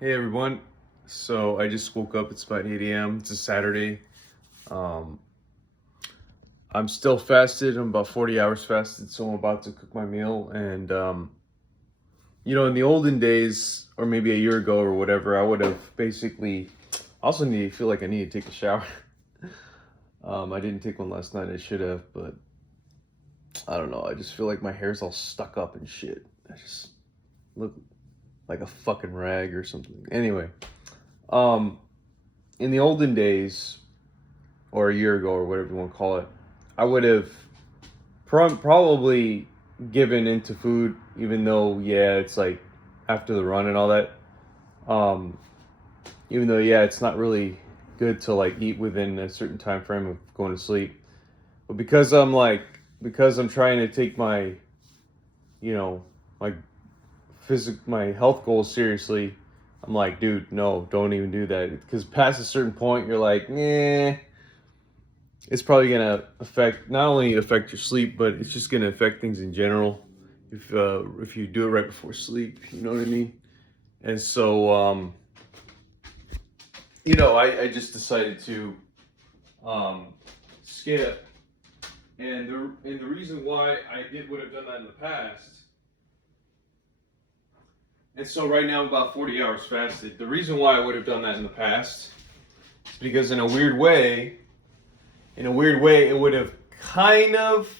Hey everyone. So I just woke up. It's about 8 a.m. It's a Saturday. Um, I'm still fasted. I'm about 40 hours fasted, so I'm about to cook my meal. And in the olden days, or maybe a year ago or whatever, I would have basically. I also feel like I need to take a shower. I didn't take one last night. I should have, but I don't know. I just feel like my hair's all stuck up and shit. I just look like a fucking rag or something. Anyway, um, in the olden days, or a year ago or whatever you want to call it, I would have probably given into food, even though, yeah, it's like after the run and all that. Um, Even though, yeah, it's not really good to like eat within a certain time frame of going to sleep. But because I'm trying to take my, you know, my my health goals seriously, I'm like, dude, no, don't even do that. Because past a certain point, you're like, nah, it's probably gonna affect not only affect your sleep, but it's just gonna affect things in general. If you do it right before sleep, you know what I mean. And so I just decided to um, skip, and the reason why would have done that in the past. And so right now I'm about 40 hours fasted. The reason why I would have done that in the past is because in a weird way, it would have kind of,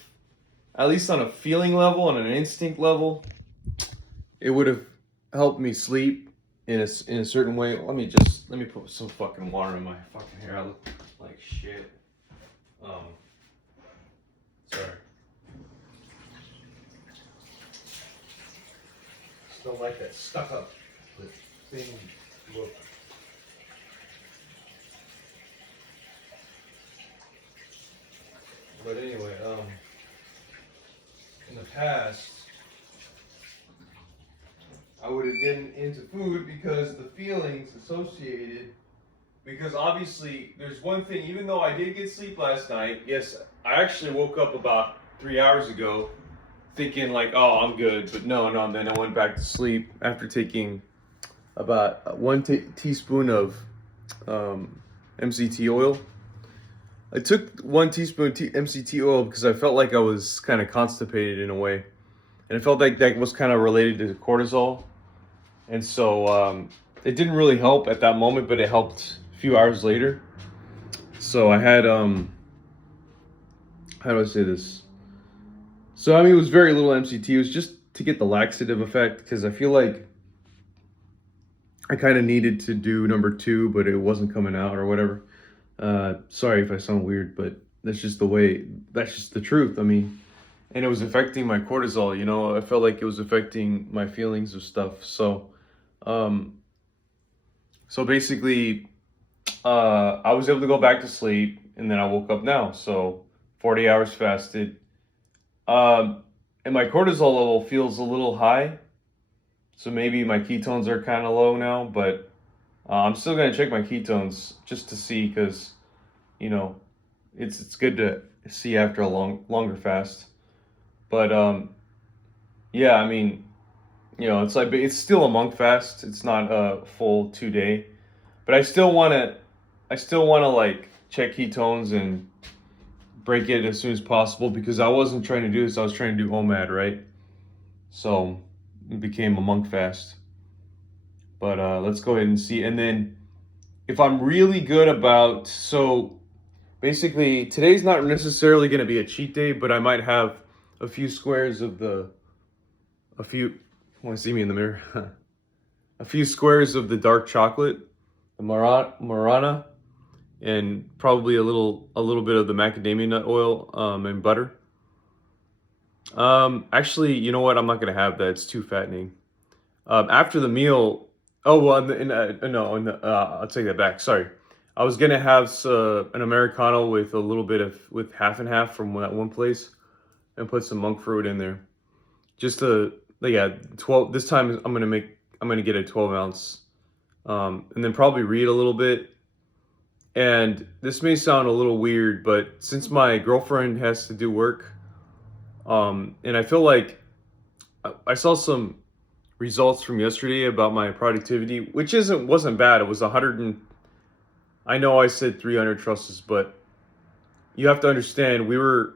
at least on a feeling level, on an instinct level, it would have helped me sleep in a certain way. Let me put some fucking water in my fucking hair. I look like shit. Um, Sorry. Just don't like that stuck up thing look. But anyway, in the past, I would have gotten into food because the feelings associated. Because obviously, there's one thing. Even though I did get sleep last night, yes, I actually woke up about 3 hours ago, thinking like, "Oh, I'm good," but no, no. And then I went back to sleep after taking about one teaspoon of MCT oil. I took one teaspoon of MCT oil because I felt like I was kind of constipated in a way, and I felt like that was kind of related to cortisol. And so it didn't really help at that moment, but it helped a few hours later. So I had how do I say this? So I mean, it was very little MCT. It was just to get the laxative effect because I feel like I kind of needed to do number two, but it wasn't coming out or whatever. Sorry if I sound weird, but that's just the way. That's just the truth. I mean, and it was affecting my cortisol. I felt like it was affecting my feelings of stuff. Um, so basically, I was able to go back to sleep, and then I woke up now. So 40 hours fasted. And my cortisol level feels a little high. So maybe my ketones are kind of low now, but I'm still gonna check my ketones just to see because you know it's good to see after a longer fast. But yeah, I mean, it's still a monk fast. It's not a full 2 day, but I still wanna like check ketones and break it as soon as possible because I wasn't trying to do this. I was trying to do OMAD, right? So it became a monk fast. But let's go ahead and see. And then if I'm really good about, so basically today's not necessarily going to be a cheat day, but I might have a few squares of a few, want to see me in the mirror? A few squares of the dark chocolate, the Marana, and probably a little bit of the macadamia nut oil and butter. Actually, you know what? I'm not gonna have that. It's too fattening. After the meal, oh well, no, I'll take that back. Sorry, I was gonna have an americano with a little bit of with half and half from that one place, and put some monk fruit in there. Just to yeah, 12. This time I'm gonna get a 12 ounce, and then probably read a little bit. And this may sound a little weird, but since my girlfriend has to do work, and I feel like I saw some results from yesterday about my productivity, which wasn't bad. It was 100 and I know I said 300 trusses, but you have to understand we were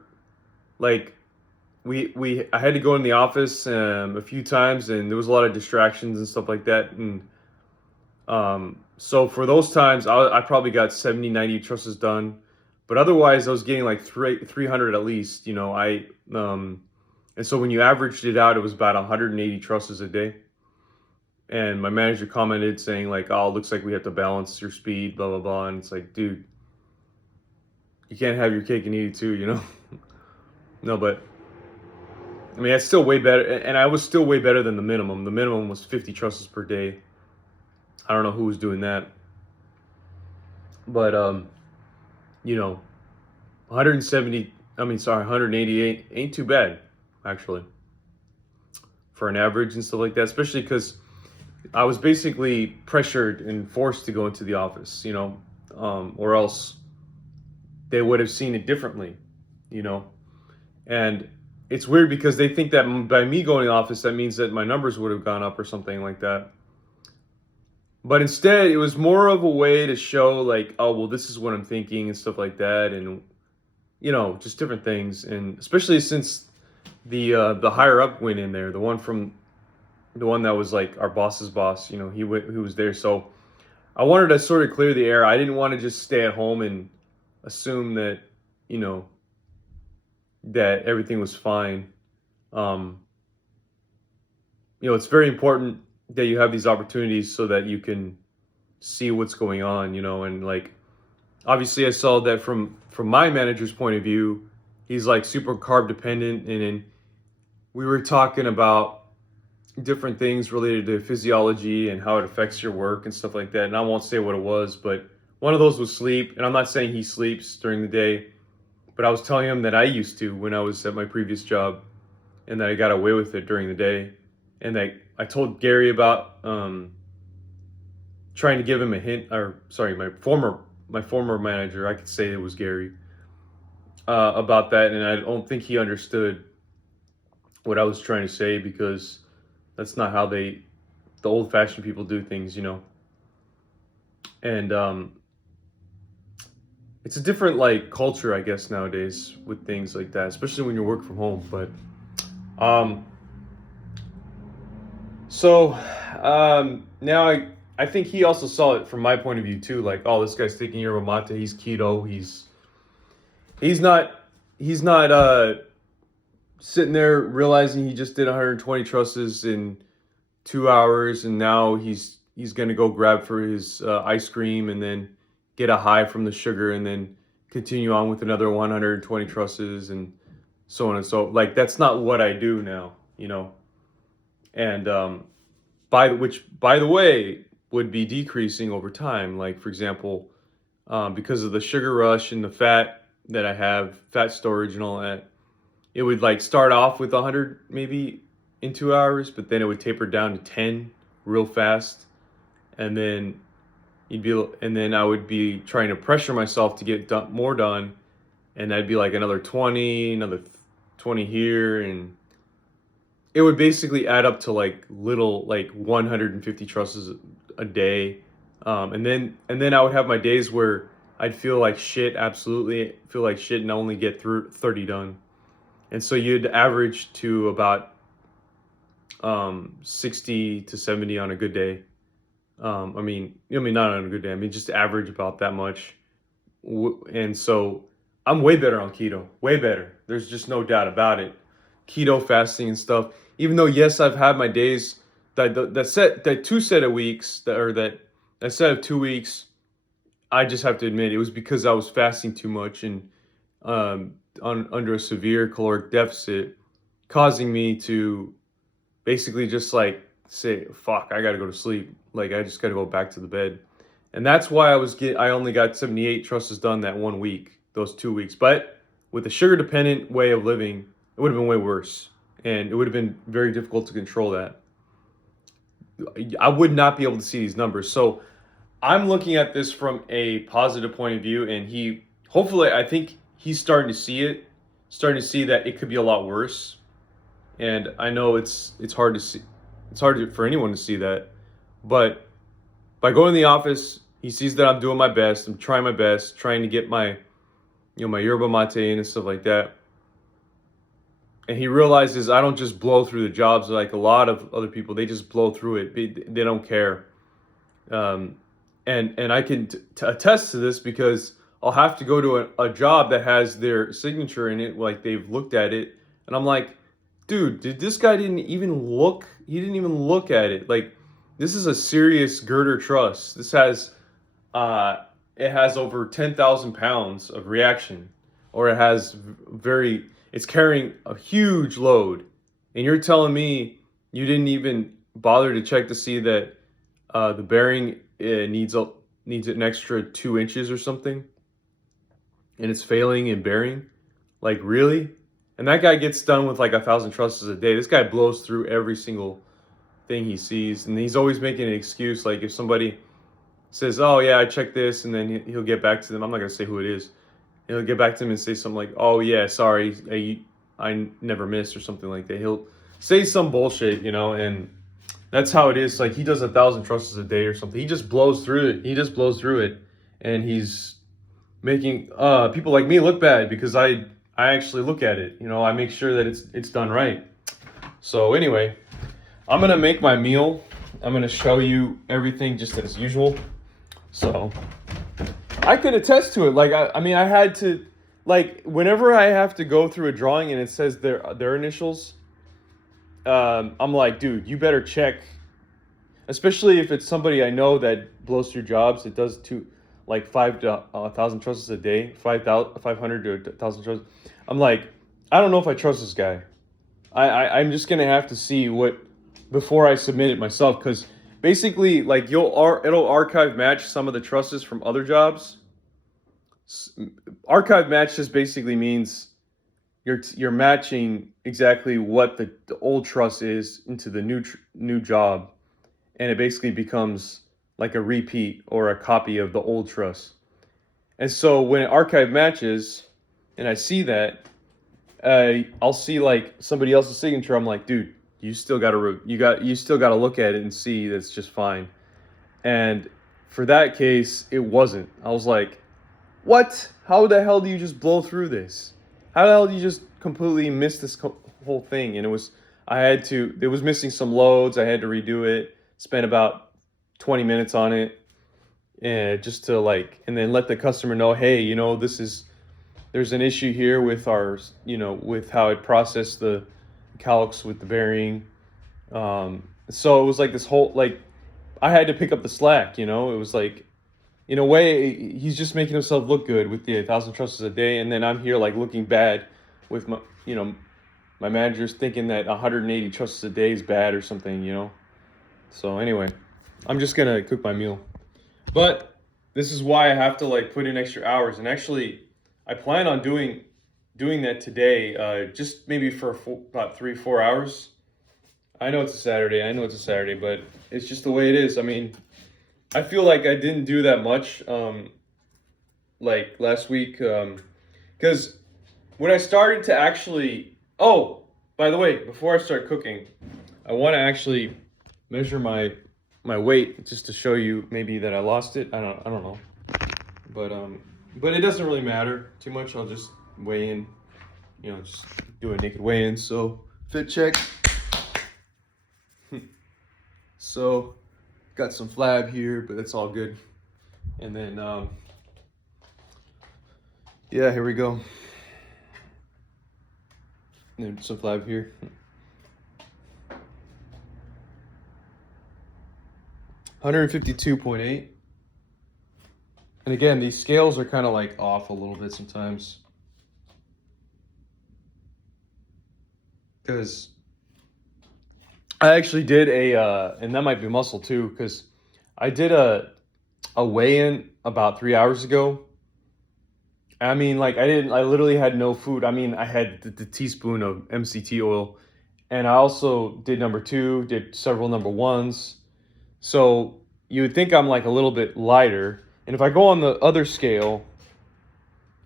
like we I had to go in the office a few times, and there was a lot of distractions and stuff like that. And so for those times, I probably got 70, 90 trusses done. But otherwise, I was getting like 300 at least. And so when you averaged it out, it was about 180 trusses a day. And my manager commented saying like, "Oh, it looks like we have to balance your speed, blah blah blah." And it's like, dude, you can't have your cake and eat it too. No, but I mean, that's still way better, and I was still way better than the minimum. The minimum was 50 trusses per day. I don't know who was doing that, but 170. I mean, sorry, 188 ain't too bad, actually, for an average and stuff like that. Especially because I was basically pressured and forced to go into the office, or else they would have seen it differently, and it's weird because they think that by me going to the office, that means that my numbers would have gone up or something like that. But instead, it was more of a way to show like, oh, well, this is what I'm thinking and stuff like that. And, just different things. And especially since the higher up went in there, the one that was like our boss's boss, he was there. So I wanted to sort of clear the air. I didn't want to just stay at home and assume that, that everything was fine. It's very important that you have these opportunities so that you can see what's going on, and like, obviously I saw that from my manager's point of view, he's like super carb dependent. And then we were talking about different things related to physiology and how it affects your work and stuff like that. And I won't say what it was, but one of those was sleep. And I'm not saying he sleeps during the day, but I was telling him that I used to when I was at my previous job, and that I got away with it during the day. And that I told Gary about trying to give him a hint, or sorry, my former manager, I could say it was Gary, about that. And I don't think he understood what I was trying to say, because that's not how the old-fashioned people do things, And it's a different like culture, I guess, nowadays with things like that, especially when you work from home. But now I think he also saw it from my point of view too. Like, oh, this guy's taking yerba mate. He's keto. He's not sitting there realizing he just did 120 trusses in 2 hours, and now he's gonna go grab for his ice cream and then get a high from the sugar and then continue on with another 120 trusses and so on and so. Like, that's not what I do now, And by the way, would be decreasing over time. Like, for example, because of the sugar rush and the fat that I have, fat storage and all that, it would like start off with 100 maybe in 2 hours, but then it would taper down to 10 real fast, and then I would be trying to pressure myself to get more done, and that'd be like another 20 here, and it would basically add up to like 150 trusses a day. And then I would have my days where I'd feel like shit, absolutely feel like shit, and only get through 30 done. And so you'd average to about 60 to 70 on a good day. I mean not on a good day. I mean just average about that much. And so I'm way better on keto, way better. There's just no doubt about it. Keto fasting and stuff. Even though yes, I've had my days that set of 2 weeks. I just have to admit it was because I was fasting too much and under a severe caloric deficit, causing me to basically just like say, fuck, I gotta go to sleep. Like, I just gotta go back to the bed. And that's why I only got 78 trusses done that 1 week, those 2 weeks. But with a sugar dependent way of living, it would have been way worse. And it would have been very difficult to control that. I would not be able to see these numbers. So I'm looking at this from a positive point of view, and hopefully, I think he's starting to see that it could be a lot worse. And I know it's hard to see. It's hard for anyone to see that. But by going to the office, he sees that I'm doing my best. I'm trying my best, trying to get my, my yerba mate in and stuff like that. And he realizes I don't just blow through the jobs like a lot of other people. They just blow through it. They don't care. Um, and I can attest to this because I'll have to go to a job that has their signature in it, like they've looked at it, and I'm like, dude, this guy didn't even look. He didn't even look at it. Like, this is a serious girder truss. This has, it has over 10,000 pounds of reaction, or it has it's carrying a huge load, and you're telling me you didn't even bother to check to see that the bearing needs an extra 2 inches or something, and it's failing in bearing? Like, really? And that guy gets done with like 1,000 trusses a day. This guy blows through every single thing he sees, and he's always making an excuse. Like, if somebody says, "Oh yeah, I checked this," and then he'll get back to them. I'm not gonna say who it is. He'll get back to them and say something like, "Oh yeah, sorry, I never missed," or something like that. He'll say some bullshit, and that's how it is. Like, he does 1,000 trusses a day or something. He just blows through it. And he's making people like me look bad because I actually look at it. I make sure that it's done right. So anyway, I'm gonna make my meal. I'm gonna show you everything just as usual. So I could attest to it. Like, I mean, I had to, like, whenever I have to go through a drawing and it says their initials, I'm like, dude, you better check. Especially if it's somebody I know that blows through jobs. It does 5 to 1,000 trusses a day, 500 to 1,000 trusses. I'm like, I don't know if I trust this guy. I'm just gonna have to see before I submit it myself, because basically, like, it'll archive match some of the trusses from other jobs. Archive match just basically means you're matching exactly what the old truss is into the new job, and it basically becomes like a repeat or a copy of the old truss. And so when archive matches, and I see that, I'll see like somebody else's signature. I'm like, dude, you still got to look at it and see that's just fine. And for that case, it wasn't. I was like, what? How the hell do you just blow through this? How the hell do you just completely miss this whole thing? And it was missing some loads. I had to redo it. Spent about 20 minutes on it, and just to and then let the customer know, hey, there's an issue here with with how it processed the calx with the bearing. So it was like this whole, I had to pick up the slack. It was like, in a way, he's just making himself look good with the 1,000 trusses a day, and then I'm here like looking bad with my managers thinking that 180 trusses a day is bad or something. So anyway, I'm just gonna cook my meal. But this is why I have to put in extra hours. And actually, I plan on doing that today, just maybe for about 3-4 hours. I know it's a Saturday, but it's just the way it is. I mean, I feel like I didn't do that much, last week, because when I started to actually, oh, by the way, before I start cooking, I want to actually measure my weight just to show you maybe that I lost it. I don't know, but it doesn't really matter too much. I'll just weigh in, just do a naked weigh-in. So fit check. So got some flab here, but that's all good. And then yeah, here we go. And some flab here. 152.8. And again, these scales are kind of off a little bit sometimes, because I actually did and that might be muscle too, because I did a weigh-in about 3 hours ago. I mean, I literally had no food. I mean, I had the teaspoon of MCT oil, and I also did number 2, did several number 1s. So you would think I'm a little bit lighter. And if I go on the other scale,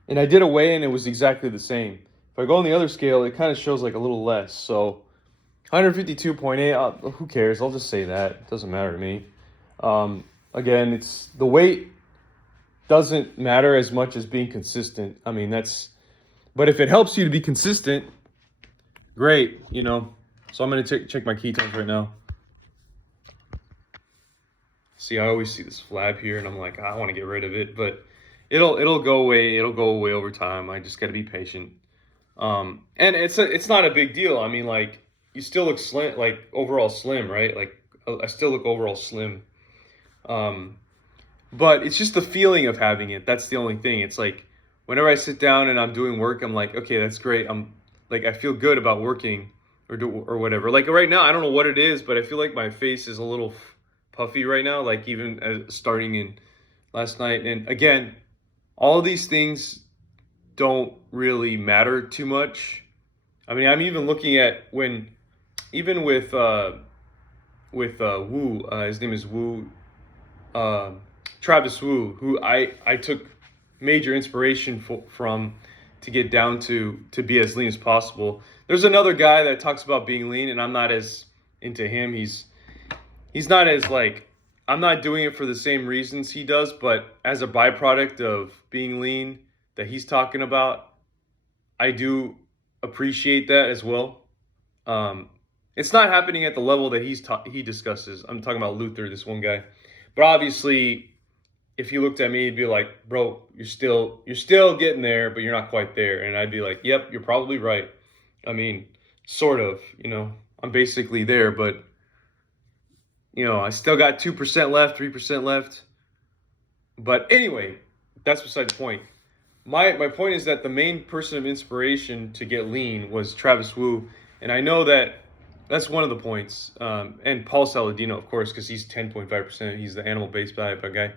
and I did a weigh-in, it was exactly the same. If I go on the other scale, it kind of shows a little less. So 152.8. Who cares? I'll just say that. It doesn't matter to me. Again, it's the weight doesn't matter as much as being consistent. I mean, but if it helps you to be consistent, great, you know. So I'm going to check my ketones right now. See, I always see this flab here and I'm like, I want to get rid of it, but it'll go away. It'll go away over time. I just got to be patient. And it's not a big deal. I mean, like, you still look slim, like overall slim, right? Like I still look overall slim. But it's just the feeling of having it. That's the only thing. It's like whenever I sit down and I'm doing work, I'm like, okay, that's great. I'm like, I feel good about working or whatever. Like right now, I don't know what it is, but I feel like my face is a little puffy right now. Like even starting in last night. And again, all of these things don't really matter too much. I mean, I'm even looking at even with Wu, his name is Wu, Travis Wu, who I took major inspiration from to get down to be as lean as possible. There's another guy that talks about being lean, and I'm not as into him. He's not as like, I'm not doing it for the same reasons he does, but as a byproduct of being lean that he's talking about, I do appreciate that as well. It's not happening at the level that he discusses. I'm talking about Luther, this one guy. But obviously, if you looked at me, you'd be like, bro, you're still getting there, but you're not quite there. And I'd be like, yep, you're probably right. I mean, sort of, you know, I'm basically there, but you know, I still got 2% left, 3% left. But anyway, that's beside the point. My point is that the main person of inspiration to get lean was Travis Wu. And I know that's one of the points. And Paul Saladino, of course, because he's 10.5%. He's the animal-based diet guy.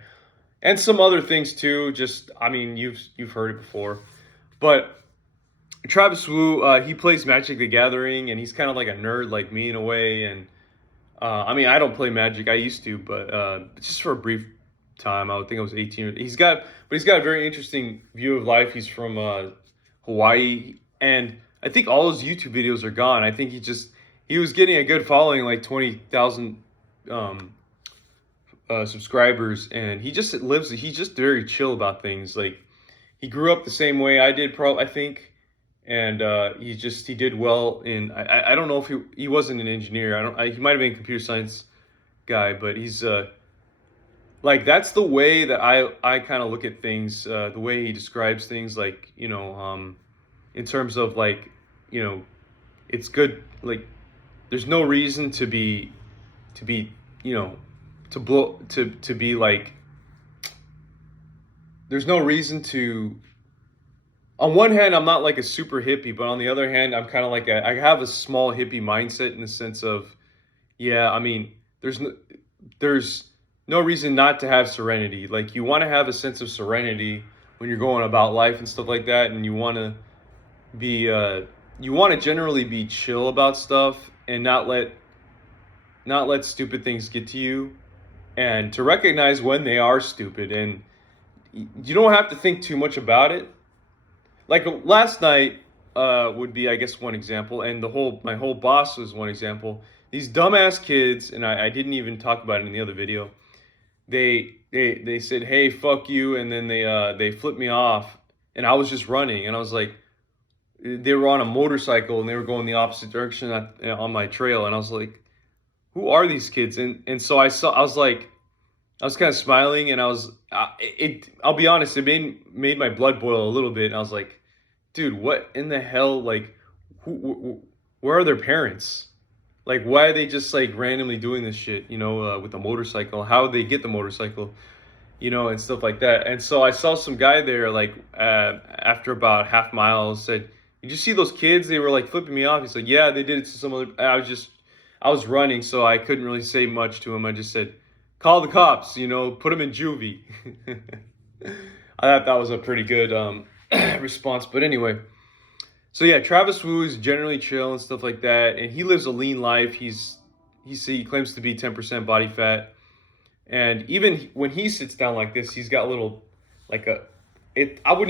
And some other things too. Just, I mean, you've heard it before. But Travis Wu, he plays Magic the Gathering, and he's kind of like a nerd like me in a way. And I mean, I don't play Magic. I used to, but just for a brief time. I would think I was 18. He's got a very interesting view of life. He's from Hawaii, and I think all his YouTube videos are gone. I think he was getting a good following, like 20,000 subscribers, and he's just very chill about things. Like, he grew up the same way I did, I think, and he did well in. I don't know if he wasn't an engineer. He might have been a computer science guy, but he's like, that's the way that I kind of look at things. The way he describes things, like, you know, in terms of, like, you know, it's good. Like, there's no reason to be, you know, to be like, there's no reason to, on one hand, I'm not like a super hippie, but on the other hand, I'm kind of like I have a small hippie mindset in the sense of, yeah, I mean, there's no reason not to have serenity. Like, you want to have a sense of serenity when you're going about life and stuff like that, and you want to be, you want to generally be chill about stuff and not let stupid things get to you, and to recognize when they are stupid, and you don't have to think too much about it. Like last night would be, I guess, one example, and my whole boss was one example. These dumbass kids, and I didn't even talk about it in the other video. They said, "Hey, fuck you," and then they flipped me off, and I was just running, and I was like, they were on a motorcycle and they were going the opposite direction on my trail, and I was like, who are these kids? And so I was kind of smiling, and I'll be honest, it made my blood boil a little bit, and I was like, dude, what in the hell? Like, where are their parents? Like, why are they just like randomly doing this shit, you know, with a motorcycle? How they get the motorcycle, you know, and stuff like that. And so I saw some guy there, like, after about half mile, said, "Did you see those kids? They were like flipping me off." He's like, "Yeah, they did it to some other." I was running, so I couldn't really say much to him. I just said, "Call the cops, you know, put them in juvie." I thought that was a pretty good response. But anyway. So yeah, Travis Wu is generally chill and stuff like that, and he lives a lean life. He claims to be 10% body fat, and even when he sits down like this, he's got I wouldn't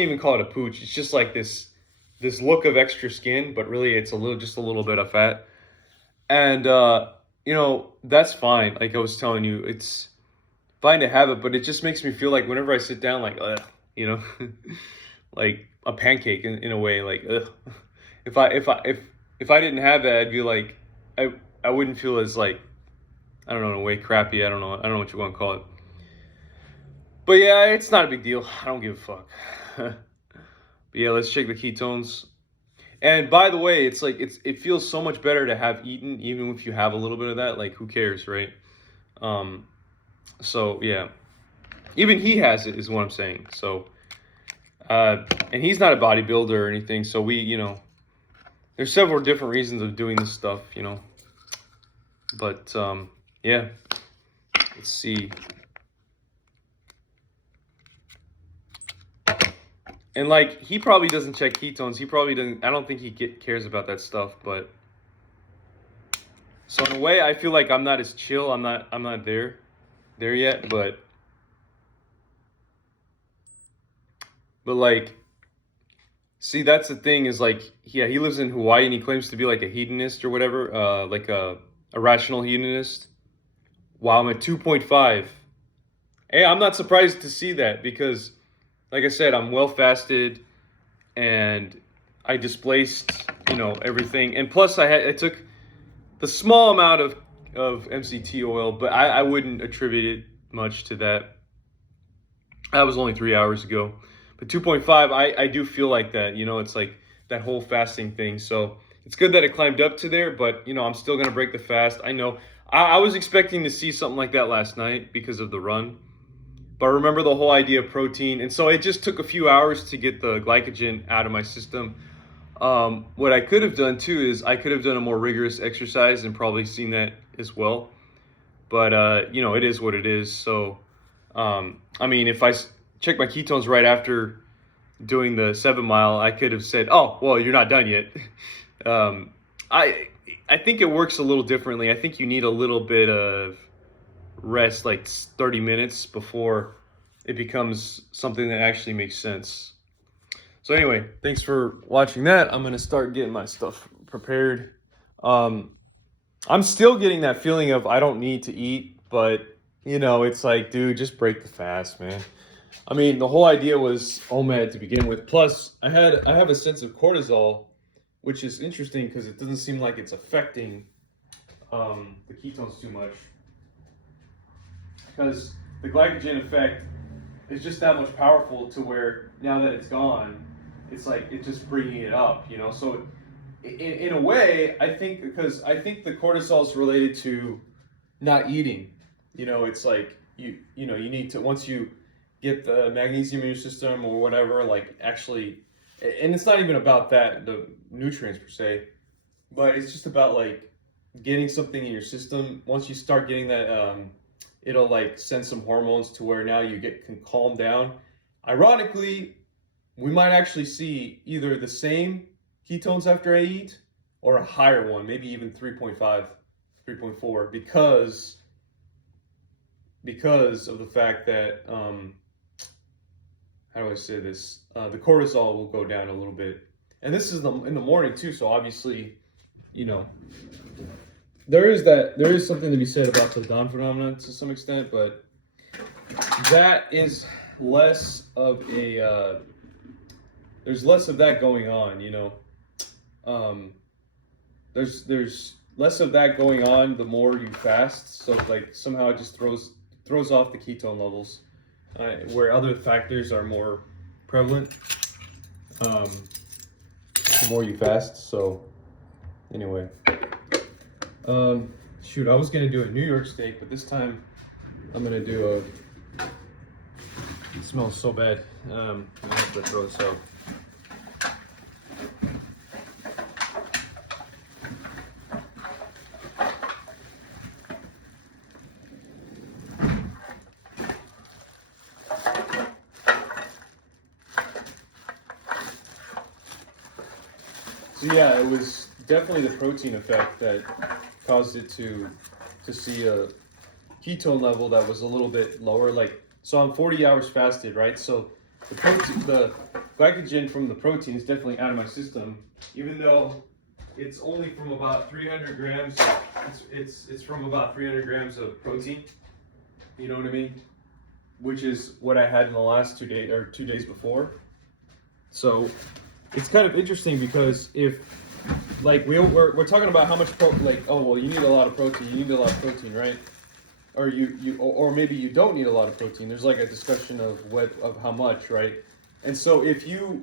even call it a pooch. It's just like this look of extra skin, but really it's just a little bit of fat. And you know, that's fine. Like I was telling you, it's fine to have it, but it just makes me feel like whenever I sit down, like, ugh, you know, like a pancake in a way, like, ugh. If I didn't have that, I'd be like, I wouldn't feel as like, I don't know, in a way crappy. I don't know what you want to call it. But yeah, it's not a big deal. I don't give a fuck. But yeah, let's check the ketones. And by the way, it's like it feels so much better to have eaten, even if you have a little bit of that. Like, who cares, right? Um, so yeah, even he has it, is what I'm saying. So, and he's not a bodybuilder or anything. So we, you know, there's several different reasons of doing this stuff, you know. But yeah, let's see. And like, he probably doesn't check ketones. He probably doesn't. I don't think he cares about that stuff. But so in a way, I feel like I'm not as chill. I'm not there yet. But like, see, that's the thing is like, yeah, he lives in Hawaii and he claims to be like a hedonist or whatever, like a rational hedonist. While I'm at 2.5. Hey, I'm not surprised to see that because, like I said, I'm well fasted and I displaced, you know, everything. And plus, I took the small amount of MCT oil, but I wouldn't attribute it much to that. That was only 3 hours ago. But 2.5, I do feel like that. You know, it's like that whole fasting thing. So it's good that it climbed up to there, but, you know, I'm still going to break the fast. I know. I was expecting to see something like that last night because of the run. But remember the whole idea of protein. And so it just took a few hours to get the glycogen out of my system. What I could have done too is I could have done a more rigorous exercise and probably seen that as well. But, you know, it is what it is. So, I mean, if I check my ketones right after doing the 7 mile, I could have said, oh, well, you're not done yet. um, I think it works a little differently. I think you need a little bit of rest, like 30 minutes before it becomes something that actually makes sense. So anyway, thanks for watching that. I'm going to start getting my stuff prepared. I'm still getting that feeling of I don't need to eat, but you know, it's like, dude, just break the fast, man. I mean, the whole idea was OMAD to begin with. Plus, I have a sense of cortisol, which is interesting because it doesn't seem like it's affecting the ketones too much. Because the glycogen effect is just that much powerful to where now that it's gone, it's like it's just bringing it up, you know. So in a way, I think because I think the cortisol is related to not eating. You know, it's like you know you need to, once you get the magnesium in your system or whatever, like actually, and it's not even about that, the nutrients per se, but it's just about like getting something in your system. Once you start getting that, it'll like send some hormones to where now you can calm down. Ironically, we might actually see either the same ketones after I eat or a higher one, maybe even 3.5, 3.4, because of the fact that, how do I say this? The cortisol will go down a little bit. And this is in the morning too, so obviously, you know, there is something to be said about the dawn phenomenon to some extent, but that is less of a, there's less of that going on, you know. There's less of that going on the more you fast. So like somehow it just throws off the ketone levels, where other factors are more prevalent the more you fast. So anyway, shoot, I was gonna do a New York steak, but this time I'm gonna do a, it smells so bad. I have to throw this out. So yeah, it was definitely the protein effect that caused it to see a ketone level that was a little bit lower. Like, so I'm 40 hours fasted, right? So the glycogen from the protein is definitely out of my system, even though it's only from about 300 grams. It's from about 300 grams of protein. You know what I mean? Which is what I had in the last 2 days or 2 days before. So it's kind of interesting because if like we're talking about how much oh well, you need a lot of protein. You need a lot of protein, right? Or or maybe you don't need a lot of protein. There's like a discussion of how much, right? And so if you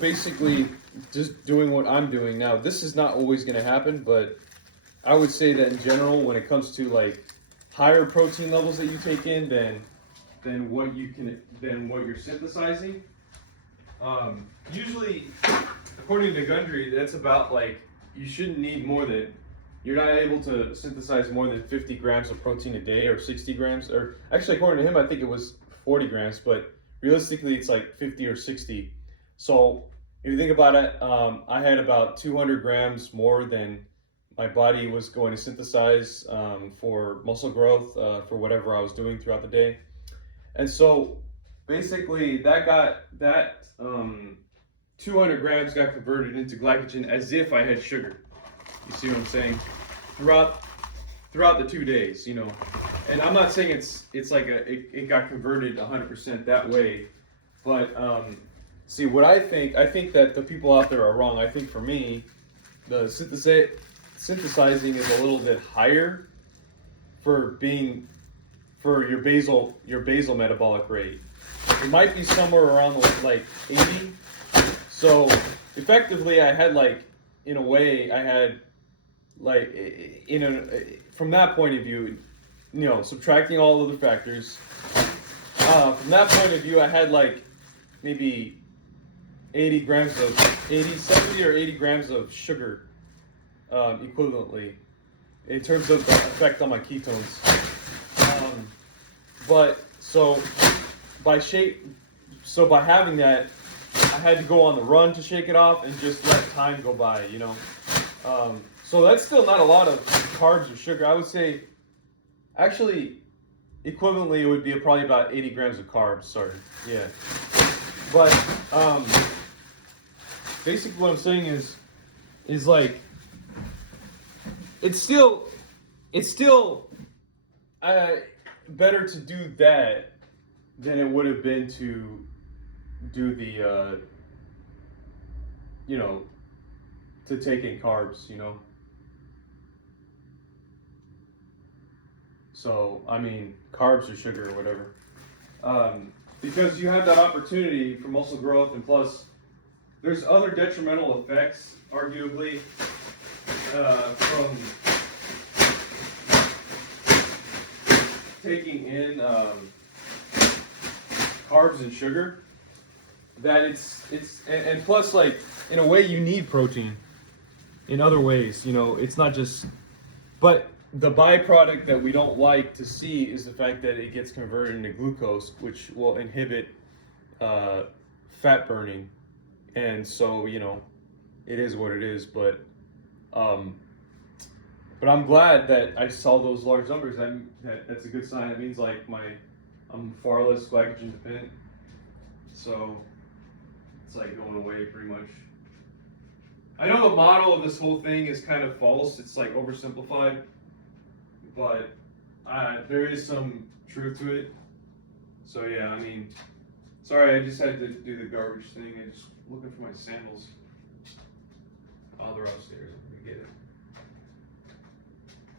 basically just doing what I'm doing now, this is not always going to happen, but I would say that in general, when it comes to like higher protein levels that you take in than what you're synthesizing, usually, according to Gundry, that's about like you shouldn't need more than. You're not able to synthesize more than 50 grams of protein a day or 60 grams, or actually, according to him, I think it was 40 grams, but realistically, it's like 50 or 60. So if you think about it, I had about 200 grams more than my body was going to synthesize for muscle growth for whatever I was doing throughout the day. And so basically that 200 grams got converted into glycogen as if I had sugar. You see what I'm saying? Throughout the 2 days, you know. And I'm not saying it's like it got converted 100% that way, but see what I think that the people out there are wrong. I think for me, the synthesizing is a little bit higher for your basal metabolic rate. It might be somewhere around like 80. So effectively, I had like, in a way, I had like from that point of view, you know, subtracting all of the factors. From that point of view, I had like maybe 70 or 80 grams of sugar equivalently in terms of the effect on my ketones. But so by having that, I had to go on the run to shake it off and just let time go by, you know. So that's still not a lot of carbs or sugar. I would say, actually, equivalently, it would be probably about 80 grams of carbs. Sorry, yeah. But basically, what I'm saying is like it's still better to do that than it would have been to do the you know, to take in carbs, you know. So I mean, carbs or sugar or whatever, because you have that opportunity for muscle growth, and plus there's other detrimental effects, arguably, from taking in carbs and sugar. That and plus, like, in a way, you need protein in other ways, you know. It's not just, but the byproduct that we don't like to see is the fact that it gets converted into glucose, which will inhibit fat burning. And so, you know, it is what it is. But I'm glad that I saw those large numbers. That's a good sign. It means like I'm far less glycogen dependent. So it's like going away pretty much. I know the model of this whole thing is kind of false. It's like oversimplified, but there is some truth to it. So yeah, I mean, sorry, I just had to do the garbage thing. I'm just looking for my sandals. Oh, they're upstairs. I'm gonna get it.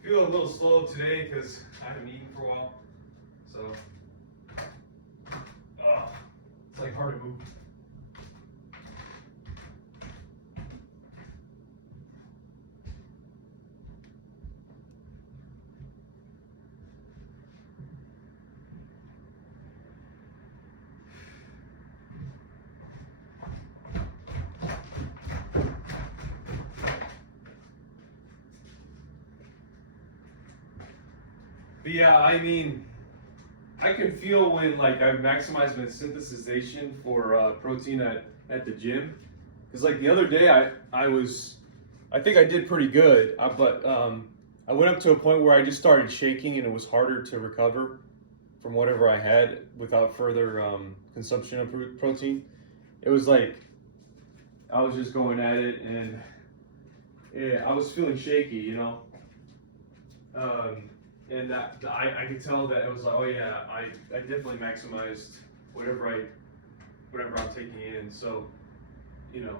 Feel a little slow today because I haven't eaten for a while. So, it's like hard to move. But yeah, I mean, I can feel when like I've maximized my synthesization for protein at the gym. Because like the other day I think I did pretty good, but I went up to a point where I just started shaking and it was harder to recover from whatever I had without further consumption of protein. It was like I was just going at it, and yeah, I was feeling shaky, you know. And that I could tell that it was like, oh yeah, I definitely maximized whatever I'm taking in. So, you know.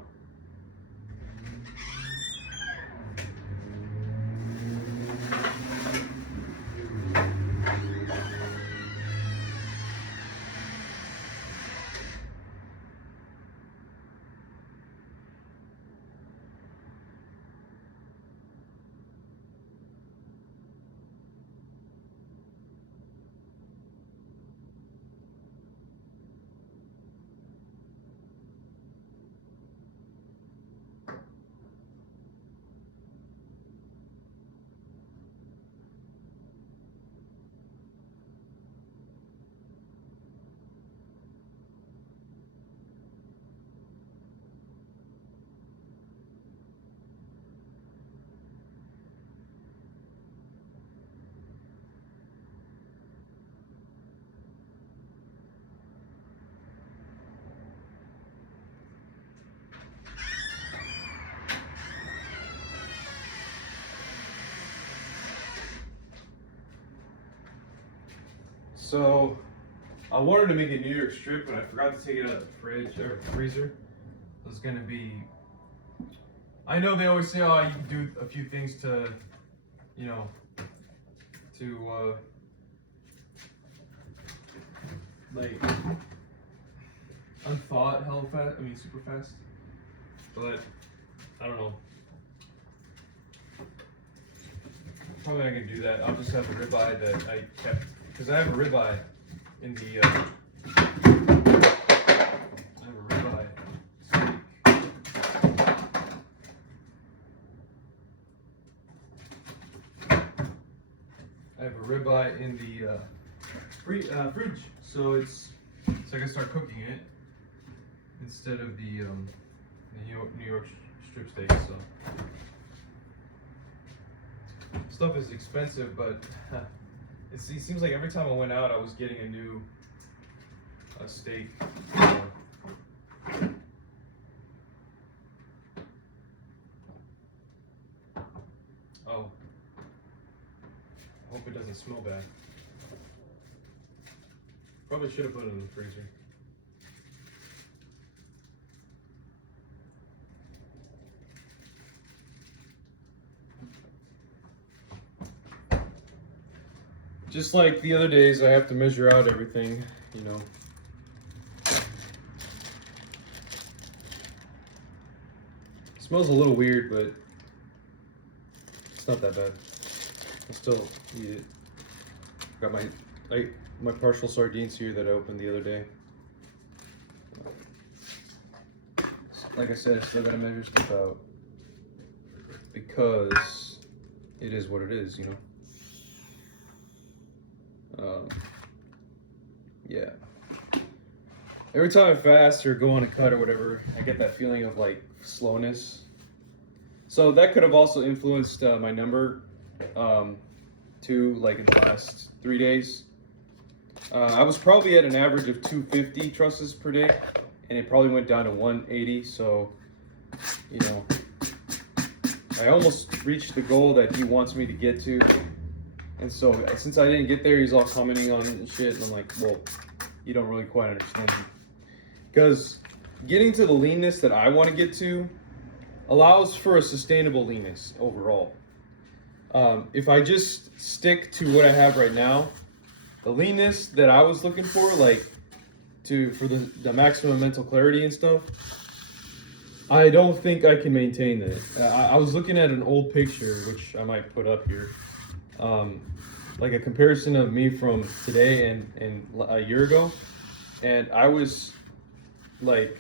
So I wanted to make a New York strip, but I forgot to take it out of the fridge or freezer. It's gonna be. I know they always say, oh, you can do a few things to, you know, to like unthaw it hella fast. I mean, super fast. But I don't know. Probably I can do that. I'll just have a ribeye that I kept, because I have a ribeye in the. I have a ribeye steak. I have a ribeye in the fridge, so I can start cooking it instead of the New York strip steak. So stuff is expensive, but it seems like every time I went out, I was getting a new steak. Oh, I hope it doesn't smell bad. Probably should have put it in the freezer. Just like the other days, I have to measure out everything, you know. It smells a little weird, but it's not that bad. I'll still eat it. Got my partial sardines here that I opened the other day. Like I said, I still gotta measure stuff out because it is what it is, you know. Yeah. Every time I fast or go on a cut or whatever, I get that feeling of like slowness. So that could have also influenced my number too, like in the last 3 days. I was probably at an average of 250 trusses per day, and it probably went down to 180. So, you know, I almost reached the goal that he wants me to get to. And so, since I didn't get there, he's all commenting on it and shit. And I'm like, well, you don't really quite understand me. Because getting to the leanness that I want to get to allows for a sustainable leanness overall. If I just stick to what I have right now, the leanness that I was looking for, like for the maximum mental clarity and stuff, I don't think I can maintain that. I was looking at an old picture, which I might put up here. Like a comparison of me from today and a year ago, and I was like,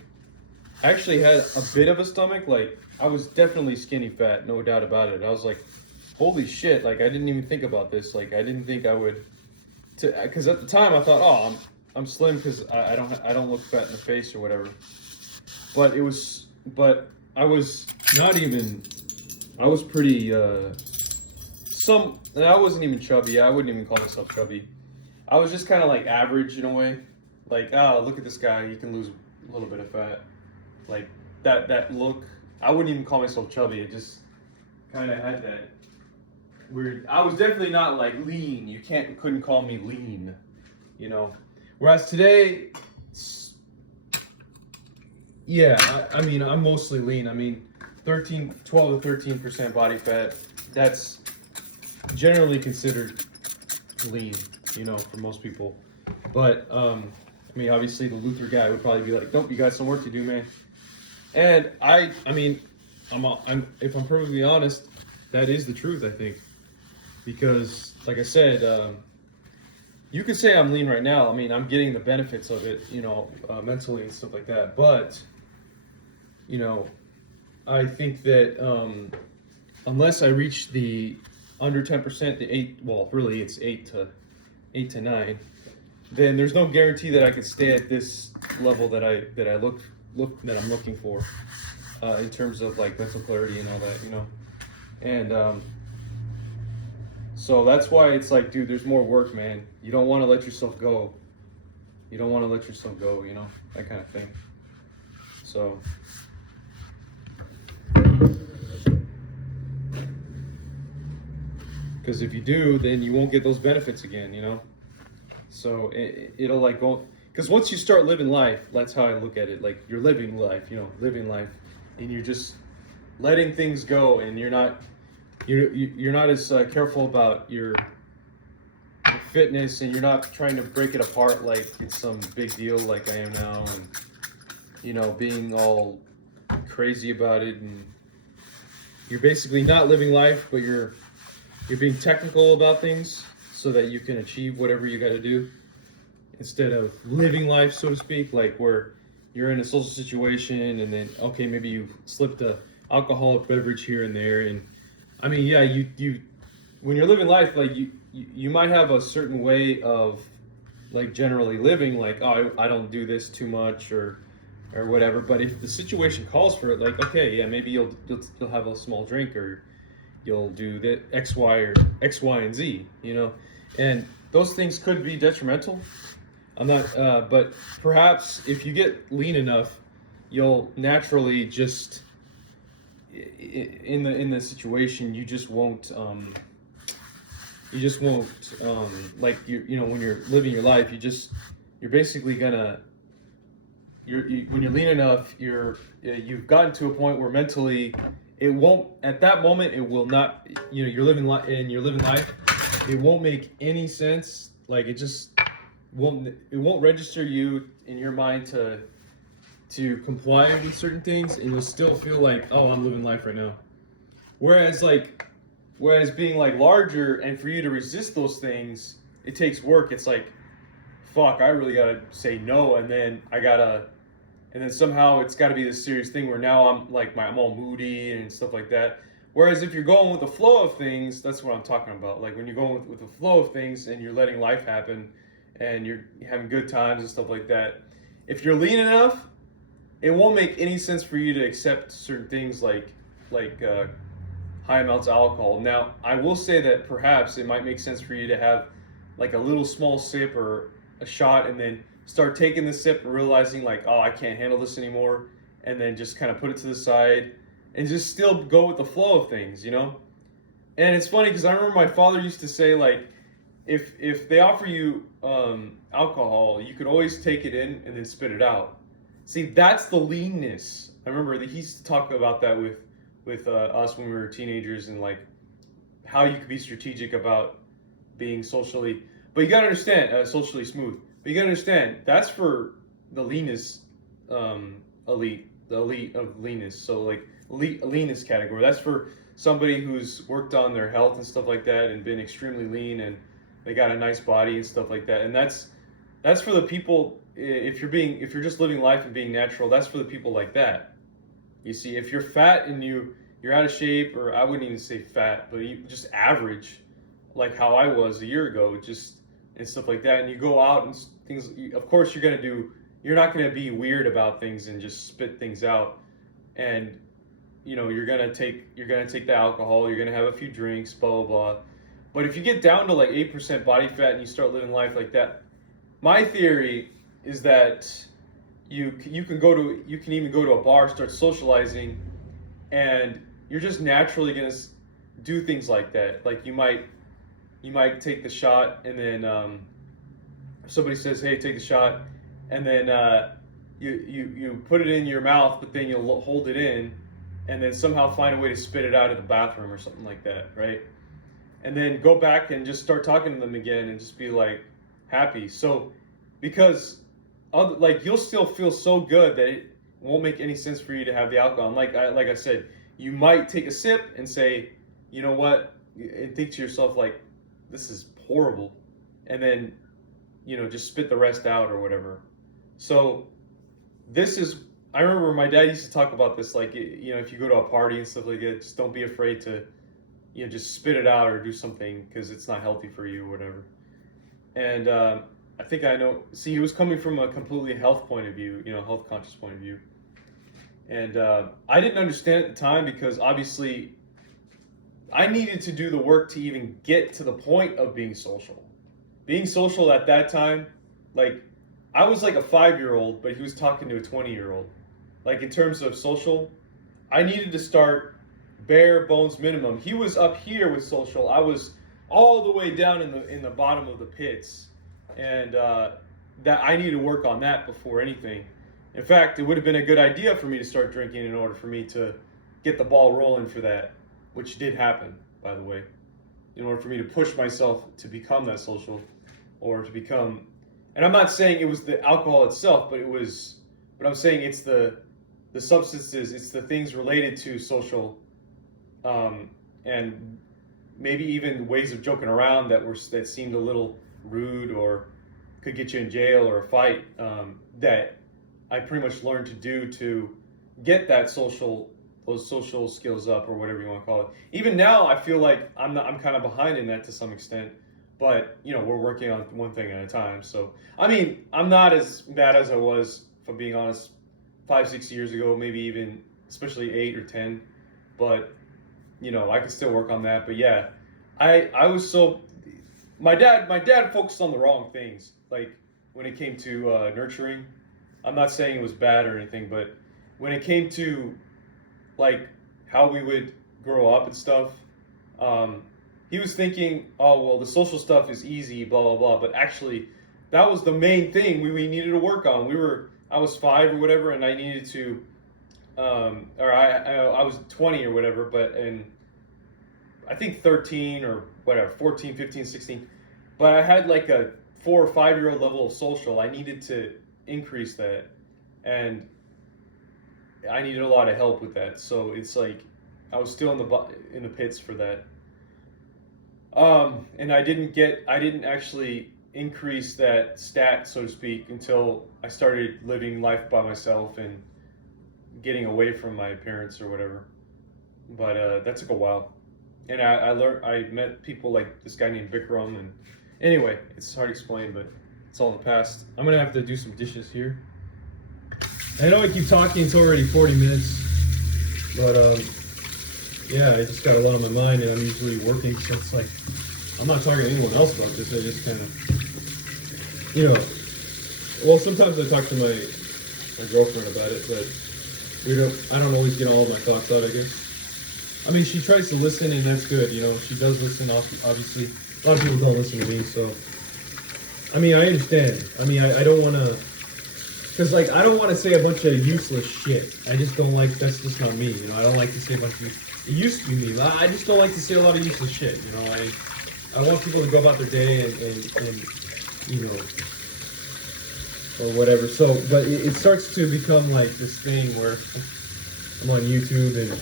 I actually had a bit of a stomach. Like I was definitely skinny fat, no doubt about it. I was like, holy shit, like I didn't even think about this. Like I didn't think I would, because at the time I thought, oh, I'm slim because I don't look fat in the face or whatever. But I was not even, I was pretty I wasn't even chubby. I wouldn't even call myself chubby. I was just kind of like average in a way. Like, oh, look at this guy. He can lose a little bit of fat. Like that look. I wouldn't even call myself chubby. kind of had that weird. I was definitely not like lean. You couldn't call me lean, you know. Whereas today, yeah, I mean, I'm mostly lean. I mean, 12 to 13% body fat. That's generally considered lean, you know, for most people. But I mean, obviously, the Luther guy would probably be like, "Nope, you got some work to do, man." And I mean, if I'm perfectly honest, that is the truth, I think, because, like I said, you could say I'm lean right now. I mean, I'm getting the benefits of it, you know, mentally and stuff like that. But, you know, I think that unless I reach the under 10%, the 8, well, really it's 8 to 9, then there's no guarantee that I can stay at this level that I'm looking for in terms of like mental clarity and all that, you know. And so that's why it's like, dude, there's more work, man. You don't want to let yourself go. You don't want to let yourself go, you know, that kind of thing. So because if you do, then you won't get those benefits again, you know. So it'll like go, because once you start living life, that's how I look at it. Like you're living life, you know, living life, and you're just letting things go, and you're not as careful about your fitness, and you're not trying to break it apart like it's some big deal like I am now, and you know, being all crazy about it, and you're basically not living life, but you're being technical about things so that you can achieve whatever you got to do, instead of living life, so to speak, like where you're in a social situation and then, okay, maybe you slipped a alcoholic beverage here and there. And I mean, yeah, you when you're living life, like you might have a certain way of like generally living, like, oh, I don't do this too much or whatever. But if the situation calls for it, like, okay, yeah, maybe you'll have a small drink, or you'll do the X, Y, and Z, you know, and those things could be detrimental. I'm not, but perhaps if you get lean enough, you'll naturally just, in the situation, you just won't, like you know, when you're living your life, you're basically gonna, when you're lean enough, you've gotten to a point where mentally, it won't, at that moment, it will not, you know, you're living life, it won't make any sense. Like it won't register you in your mind to comply with certain things, and you'll still feel like, oh, I'm living life right now. Whereas being like larger, and for you to resist those things, it takes work. It's like, fuck, I really gotta say no, and then somehow it's got to be this serious thing where now I'm all moody and stuff like that. Whereas if you're going with the flow of things, that's what I'm talking about. Like when you're going with the flow of things and you're letting life happen and you're having good times and stuff like that. If you're lean enough, it won't make any sense for you to accept certain things like high amounts of alcohol. Now, I will say that perhaps it might make sense for you to have like a little small sip or a shot, and then start taking the sip and realizing like, oh, I can't handle this anymore, and then just kind of put it to the side and just still go with the flow of things, you know? And it's funny because I remember my father used to say, like, if they offer you alcohol, you could always take it in and then spit it out. See, that's the leanness. I remember that he used to talk about that with us when we were teenagers, and like how you could be strategic about being socially, but you gotta understand, socially smooth. But you gotta understand, that's for the leanness, elite, the elite of leanness. So like leanness category. That's for somebody who's worked on their health and stuff like that, and been extremely lean, and they got a nice body and stuff like that. And that's for the people. If you're just living life and being natural, that's for the people like that. You see, if you're fat and you're out of shape, or I wouldn't even say fat, but you just average, like how I was a year ago, just and stuff like that, and you go out and things, of course you're not gonna be weird about things and just spit things out, and you know, you're gonna take the alcohol, you're gonna have a few drinks, blah blah blah. But if you get down to like 8% body fat and you start living life like that, my theory is that you can even go to a bar, start socializing, and you're just naturally gonna do things like that. Like you might take the shot, and then if somebody says, "Hey, take the shot," and then you put it in your mouth, but then you'll hold it in, and then somehow find a way to spit it out of the bathroom or something like that, right? And then go back and just start talking to them again, and just be like happy. So because like you'll still feel so good that it won't make any sense for you to have the alcohol. And like I said, you might take a sip and say, you know what, and think to yourself like, this is horrible, and then just spit the rest out or whatever. So this is, I remember my dad used to talk about this, like, if you go to a party and stuff like that, just don't be afraid to just spit it out or do something, because it's not healthy for you or whatever. And I think I know, see, he was coming from a completely health point of view, health conscious point of view. And I didn't understand at the time, because obviously I needed to do the work to even get to the point of being social. Being social at that time, like, I was like a 5-year-old, but he was talking to a 20-year-old. Like, in terms of social, I needed to start bare bones minimum. He was up here with social. I was all the way down in the bottom of the pits, and that I needed to work on that before anything. In fact, it would have been a good idea for me to start drinking in order for me to get the ball rolling for that, which did happen, by the way. In order for me to push myself to become that social, or to become, and I'm not saying it was the alcohol itself, but I'm saying it's the substances, it's the things related to social, and maybe even ways of joking around that seemed a little rude or could get you in jail or a fight, that I pretty much learned to do to get those social skills up, or whatever you want to call it. Even now, I feel like I'm kind of behind in that to some extent, but we're working on one thing at a time. So I mean, I'm not as bad as I was, if I'm being honest, 5-6 years ago, maybe even especially 8 or 10, but I can still work on that. But yeah, I was so, my dad focused on the wrong things, like when it came to nurturing. I'm not saying it was bad or anything, but when it came to like how we would grow up and stuff, he was thinking, oh well, the social stuff is easy, blah blah blah. But actually, that was the main thing we needed to work on. I was 5 or whatever, and I needed to, or I was 20 or whatever, and I think 13 or whatever, 14, 15, 16. But I had like a 4 or 5-year-old level of social. I needed to increase that, and I needed a lot of help with that. So it's like I was still in the pits for that. And I didn't actually increase that stat, so to speak, until I started living life by myself and getting away from my parents or whatever. But that took a while. And I met people like this guy named Vikram, and anyway, it's hard to explain, but it's all the past. I'm gonna have to do some dishes here. I know I keep talking, it's already 40 minutes, but yeah, I just got a lot on my mind, and I'm usually working, so it's like, I'm not talking to anyone else about this. I just kind of, well, sometimes I talk to my girlfriend about it, but I don't always get all of my thoughts out, I guess. I mean, she tries to listen, and that's good, she does listen, obviously. A lot of people don't listen to me, so, I mean, I understand. I mean, I don't want to, because, like, I don't want to say a bunch of useless shit. I just don't like, that's just not me, I don't like to say a bunch of, it used to be me, but I just don't like to say a lot of useless shit, I want people to go about their day and or whatever. So, but it starts to become like this thing where I'm on YouTube, and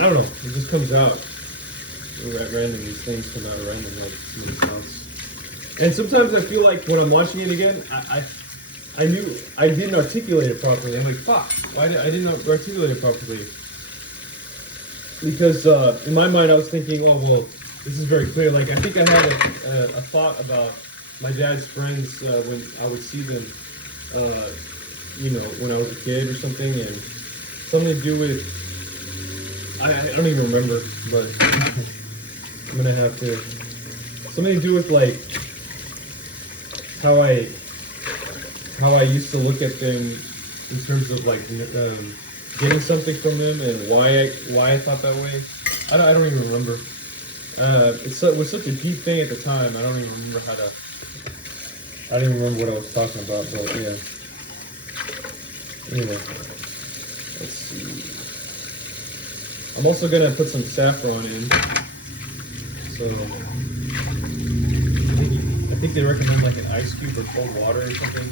I don't know, it just comes out at random. These things come out at random, like somebody's house. And sometimes I feel like when I'm watching it again, I knew I didn't articulate it properly. I'm like, fuck, why I didn't articulate it properly? Because in my mind I was thinking, oh well, this is very clear. Like, I think I had a thought about my dad's friends when I would see them, when I was a kid or something, and something to do with, I don't even remember, but I'm gonna have to, something to do with like how I used to look at them in terms of like getting something from them, and why I thought that way. I don't even remember. It was such a deep thing at the time. I don't even remember how to. I don't even remember what I was talking about, but yeah. Anyway, let's see. I'm also gonna put some saffron in. So I think they recommend like an ice cube or cold water or something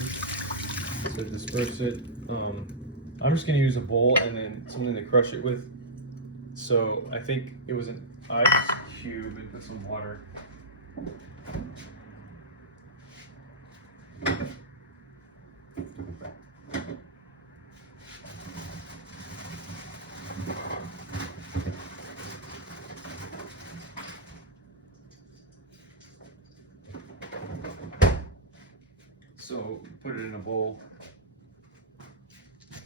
to disperse it. I'm just gonna use a bowl and then something to crush it with. So I think it was an ice cube and put some water. So put it in a bowl.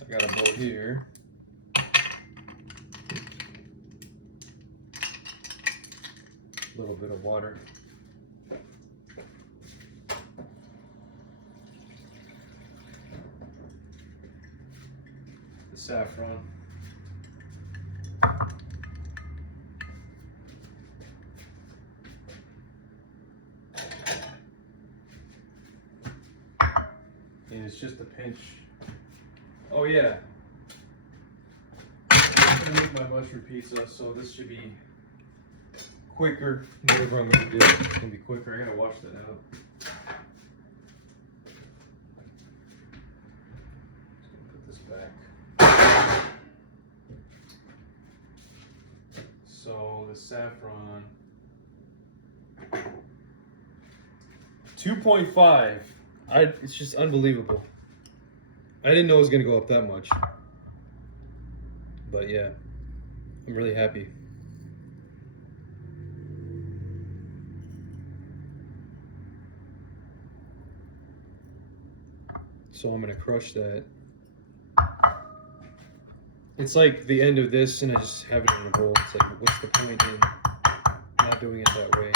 I got a bowl here. A little bit of water. The saffron. And it's just a pinch. Oh yeah. I'm gonna make my mushroom pizza, so this should be quicker. Whatever I'm gonna do, it's gonna be quicker. I gotta wash that out. Just gonna put this back. So the saffron. 2.5. It's just unbelievable. I didn't know it was gonna go up that much. But yeah, I'm really happy. So I'm gonna crush that. It's like the end of this and I just have it in a bowl. It's like, what's the point in not doing it that way?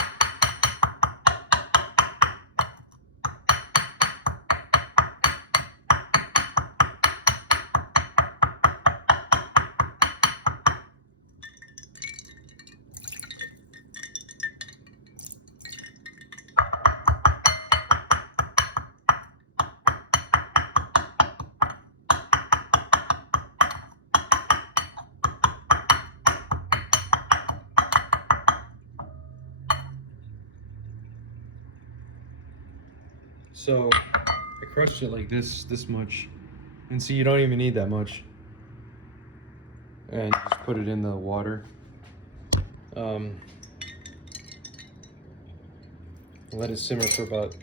So I crushed it like this much. And see, you don't even need that much. And just put it in the water. Let it simmer for about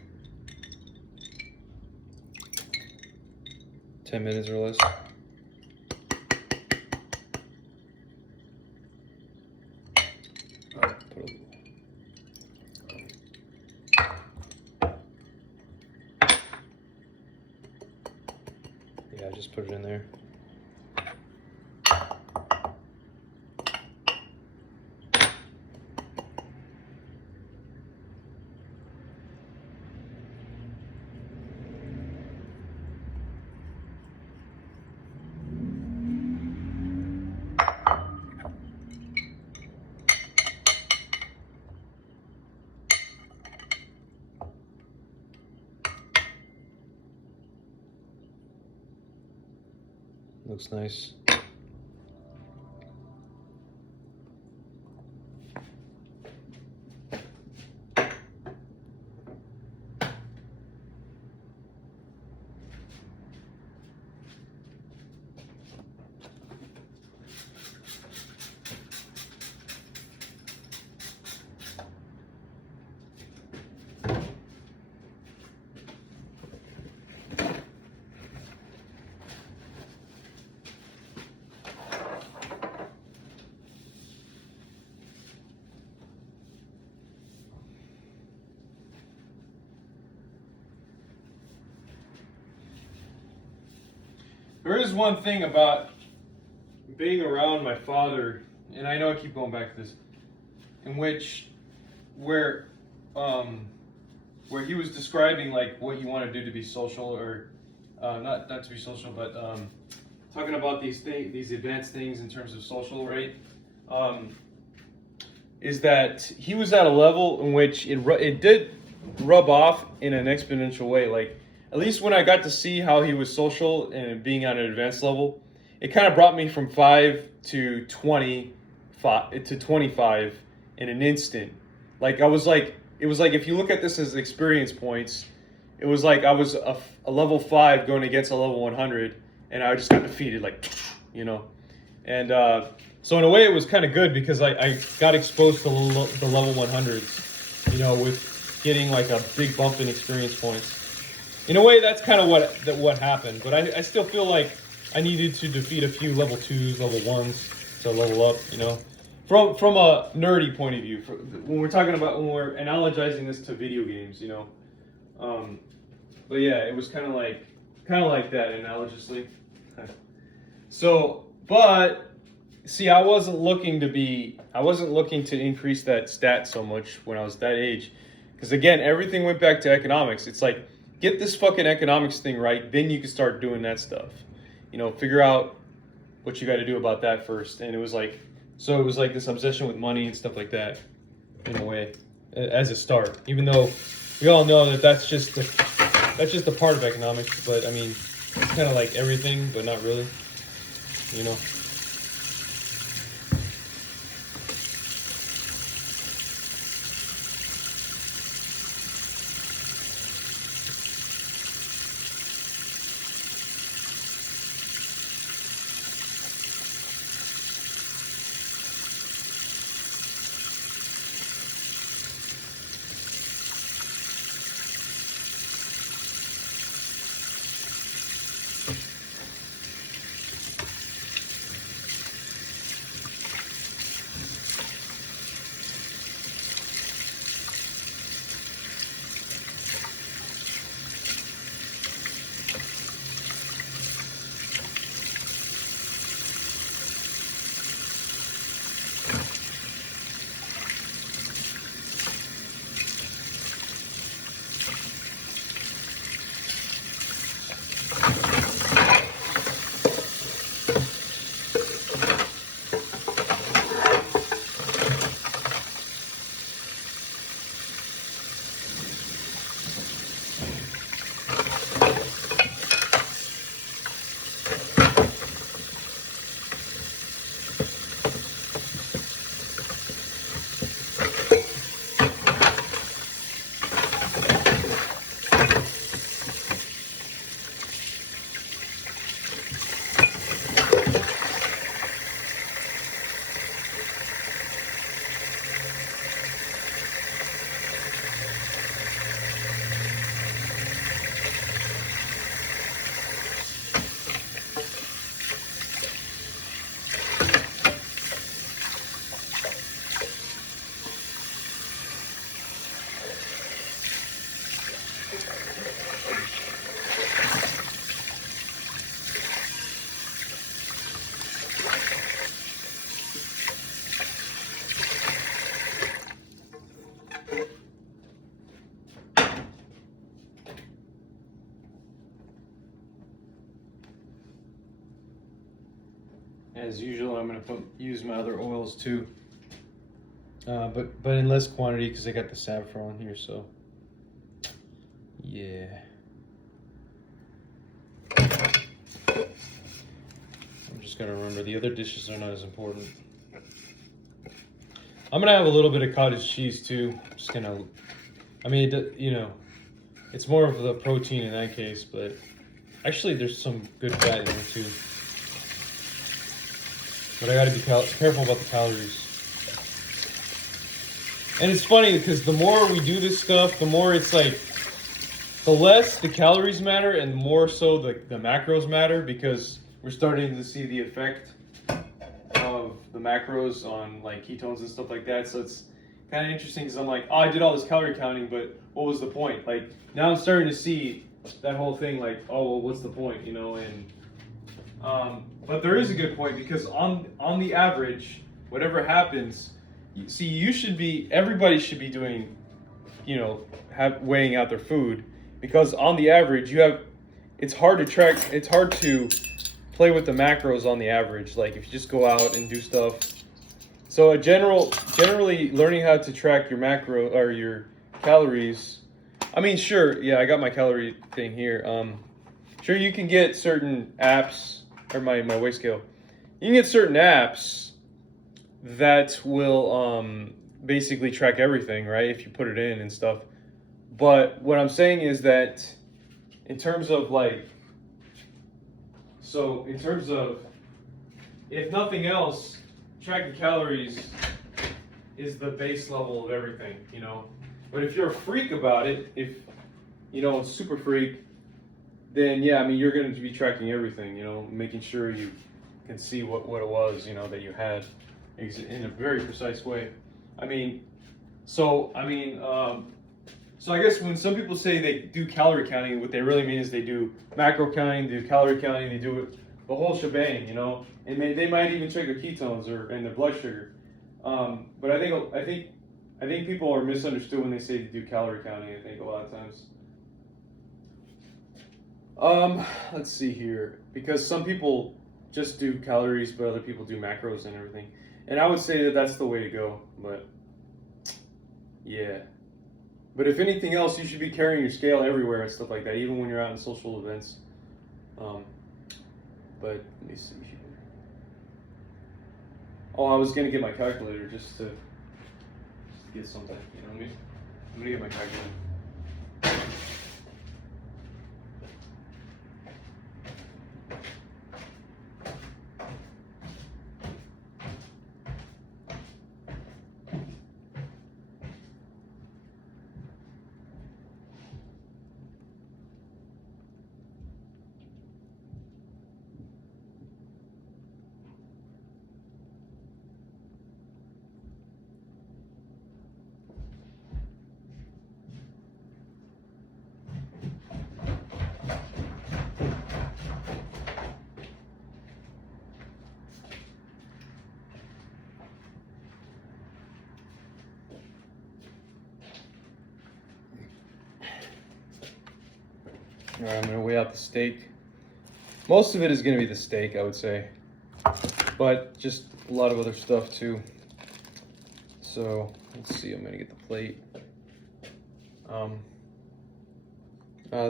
10 minutes or less. Yeah, just put it in there. Looks nice. There is one thing about being around my father, and I know I keep going back to this, in which where he was describing like what he wanted to do to be social, or not to be social, but talking about these advanced things in terms of social, right? is that he was at a level in which it did rub off in an exponential way. Like, at least when I got to see how he was social and being on an advanced level, it kind of brought me from 5 to 25 in an instant. Like, it was like if you look at this as experience points, it was like I was a level 5 going against a level 100, and I just got defeated, like, you know. And so in a way, it was kind of good because I got exposed to the level 100s, you know, with getting like a big bump in experience points. In a way, that's kind of what happened. But I still feel like I needed to defeat a few level 2s, level 1s to level up, you know. From a nerdy point of view, when we're analogizing this to video games, you know. But yeah, it was kind of like that analogously. So, but see, I wasn't looking to increase that stat so much when I was that age, because again, everything went back to economics. It's like, get this fucking economics thing right, then you can start doing that stuff. You know, figure out what you got to do about that first. And it was like this obsession with money and stuff like that, in a way, as a start. Even though we all know that that's just a part of economics. But I mean, it's kind of like everything, but not really. You know. As usual, I'm gonna use my other oils too, but in less quantity because I got the saffron here. So yeah, I'm just gonna remember the other dishes are not as important. I'm gonna have a little bit of cottage cheese too. Just gonna, I mean, you know, it's more of the protein in that case, but actually there's some good fat in there too. But I gotta be careful about the calories. And it's funny because the more we do this stuff, the more it's like, the less the calories matter and more so the macros matter, because we're starting to see the effect of the macros on like ketones and stuff like that. So it's kind of interesting because I'm like, oh, I did all this calorie counting, but what was the point? Like, now I'm starting to see that whole thing like, oh, well, what's the point, you know? And but there is a good point, because on the average, whatever happens, everybody should be doing, you know, weighing out their food, because on the average it's hard to play with the macros on the average. Like, if you just go out and do stuff, So generally learning how to track your macro or your calories. I mean, sure, yeah, I got my calorie thing here. Sure, you can get certain apps or my weight scale. You can get certain apps that will basically track everything, right? If you put it in and stuff. But what I'm saying is that in terms of if nothing else, tracking calories is the base level of everything, you know. But if you're a freak about it, if you know, a super freak, then yeah, I mean, you're going to be tracking everything, you know, making sure you can see what it was, you know, that you had in a very precise way. I mean, so I guess when some people say they do calorie counting, what they really mean is they do macro counting, they do calorie counting, they do it the whole shebang, you know, and they might even check their ketones and their blood sugar. But I think people are misunderstood when they say they do calorie counting. I think a lot of times. Let's see here, because some people just do calories, but other people do macros and everything. And I would say that that's the way to go. But yeah. But if anything else, you should be carrying your scale everywhere and stuff like that, even when you're out in social events. But let me see here. Oh, I was gonna get my calculator just to get something. You know what I mean? I'm gonna get my calculator. All right, I'm gonna weigh out the steak. Most of it is gonna be the steak, I would say, but just a lot of other stuff too. So let's see. I'm gonna get the plate.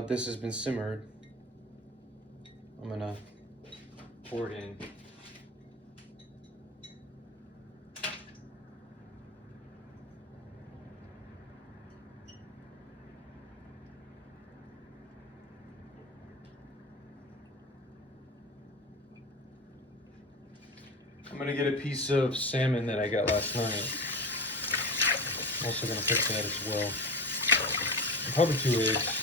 This has been simmered. I'm gonna pour it in. I'm gonna get a piece of salmon that I got last night. I'm also gonna cook that as well. And probably 2 eggs.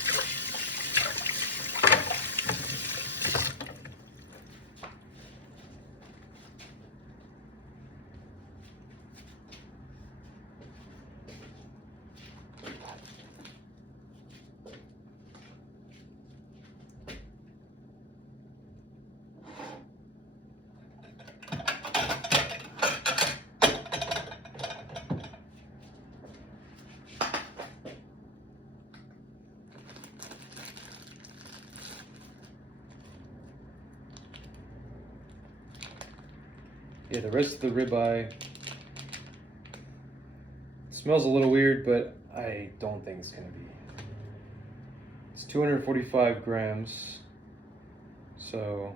Yeah, the rest of the ribeye smells a little weird, but I don't think it's gonna be. It's 245 grams, so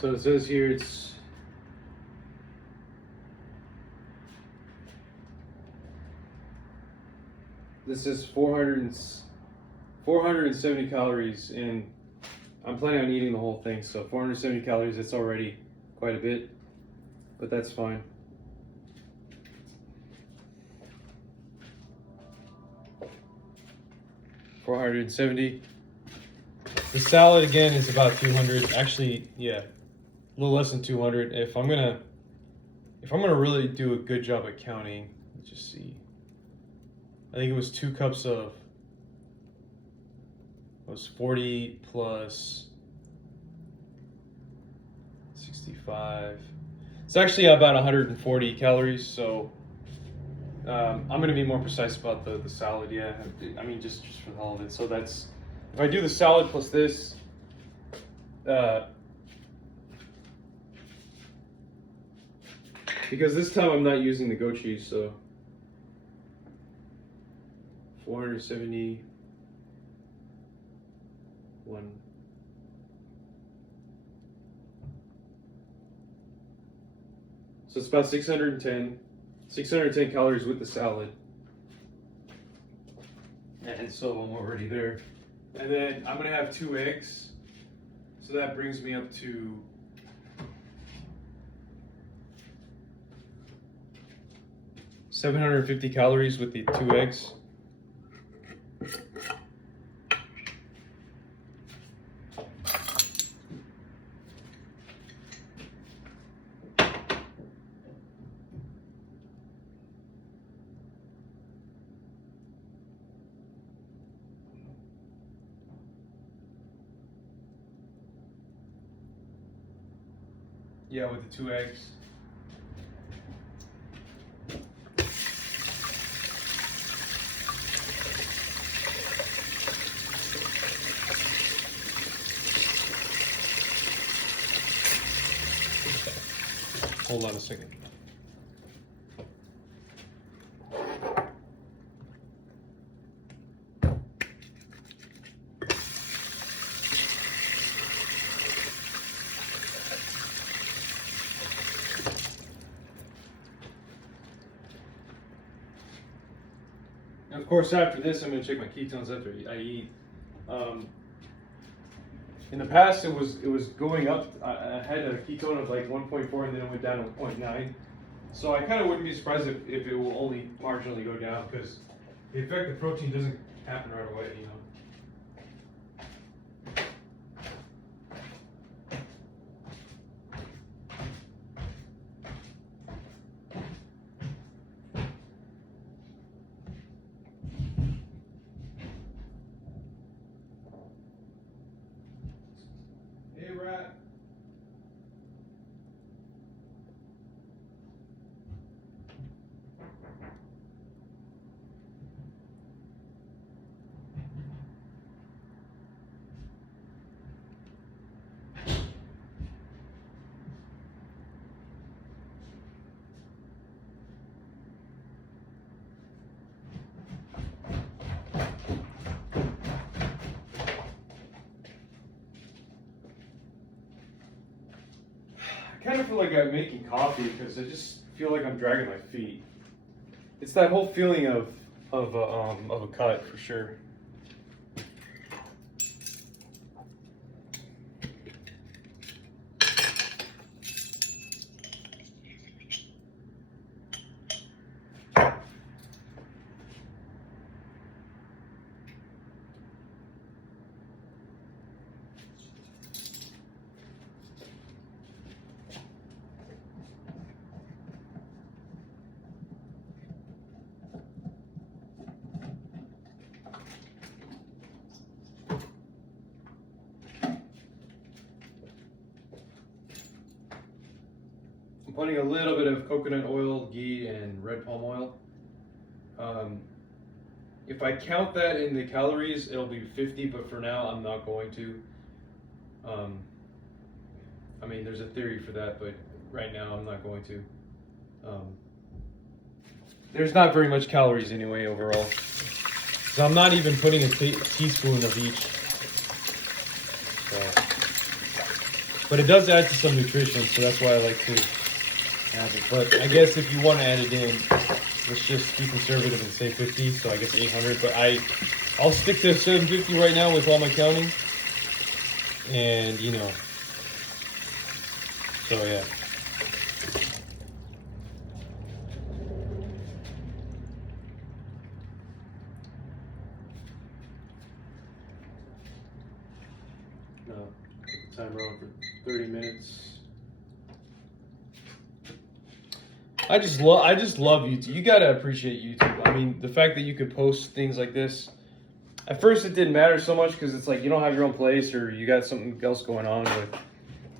So it says here this is 470 calories, and I'm planning on eating the whole thing. So 470 calories, it's already quite a bit, but that's fine. $470. The salad again is about 200. Actually, yeah, a little less than 200. If I'm gonna really do a good job at counting, let's just see. I think it was 2 cups of. It was 40 plus 65. It's actually about 140 calories. So I'm gonna be more precise about the salad. Yeah, I mean just for the hell of it. So that's, if I do the salad plus this, because this time I'm not using the goat cheese, so 471. So it's about 610 calories with the salad. And so I'm already there. And then I'm gonna have 2 eggs. So that brings me up to 750 calories with the 2 eggs. Yeah, with the 2 eggs. Hold on a second. And of course, after this, I'm going to check my ketones after I eat. In the past, it was going up. I had a ketone of like 1.4, and then it went down to 0.9. So I kind of wouldn't be surprised if it will only marginally go down, because the effect of protein doesn't happen right away, you know. Hey, rat. I kind of feel like I'm making coffee because I just feel like I'm dragging my feet. It's that whole feeling of a cut for sure. I'm putting a little bit of coconut oil, ghee, and red palm oil. If I count that in the calories, it'll be 50, but for now, I'm not going to. I mean, there's a theory for that, but right now, I'm not going to. There's not very much calories anyway, overall. So I'm not even putting a teaspoon of each. So. But it does add to some nutrition, so that's why I like to have it. But I guess if you want to add it in, let's just be conservative and say 50. So I guess 800. But I'll stick to 750 right now with all my counting. And you know, so yeah. No, put the timer on for 30 minutes. I just love YouTube. You gotta appreciate YouTube. I mean, the fact that you could post things like this. At first, it didn't matter so much because it's like you don't have your own place or you got something else going on with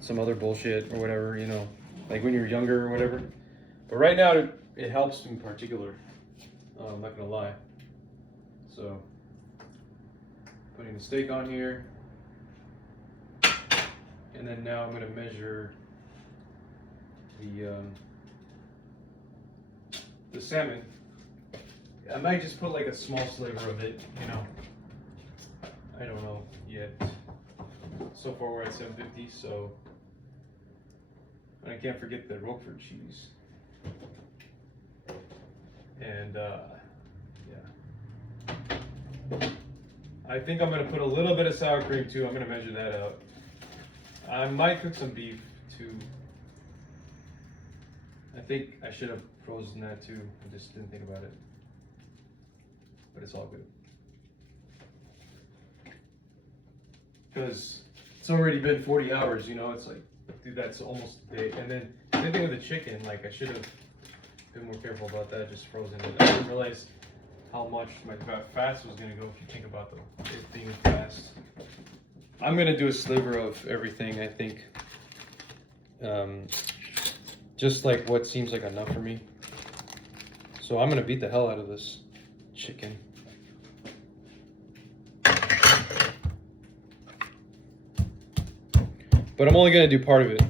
some other bullshit or whatever, you know, like when you're younger or whatever. But right now, it helps in particular. I'm not gonna lie. So, putting the steak on here, and then now I'm gonna measure the salmon. I might just put like a small sliver of it, you know. I don't know yet. So far we're at 750, so. And I can't forget the Roquefort cheese. And yeah. I think I'm gonna put a little bit of sour cream too. I'm gonna measure that out. I might cook some beef too. I think I should have frozen that too. I just didn't think about it. But it's all good. Because it's already been 40 hours, you know, it's like, dude, that's almost a day. And then, same thing with the chicken, like, I should have been more careful about that, just frozen it. I didn't realize how much my fast was going to go if you think about it being fast. I'm going to do a sliver of everything, I think. Just like what seems like enough for me. So I'm going to beat the hell out of this chicken. But I'm only going to do part of it.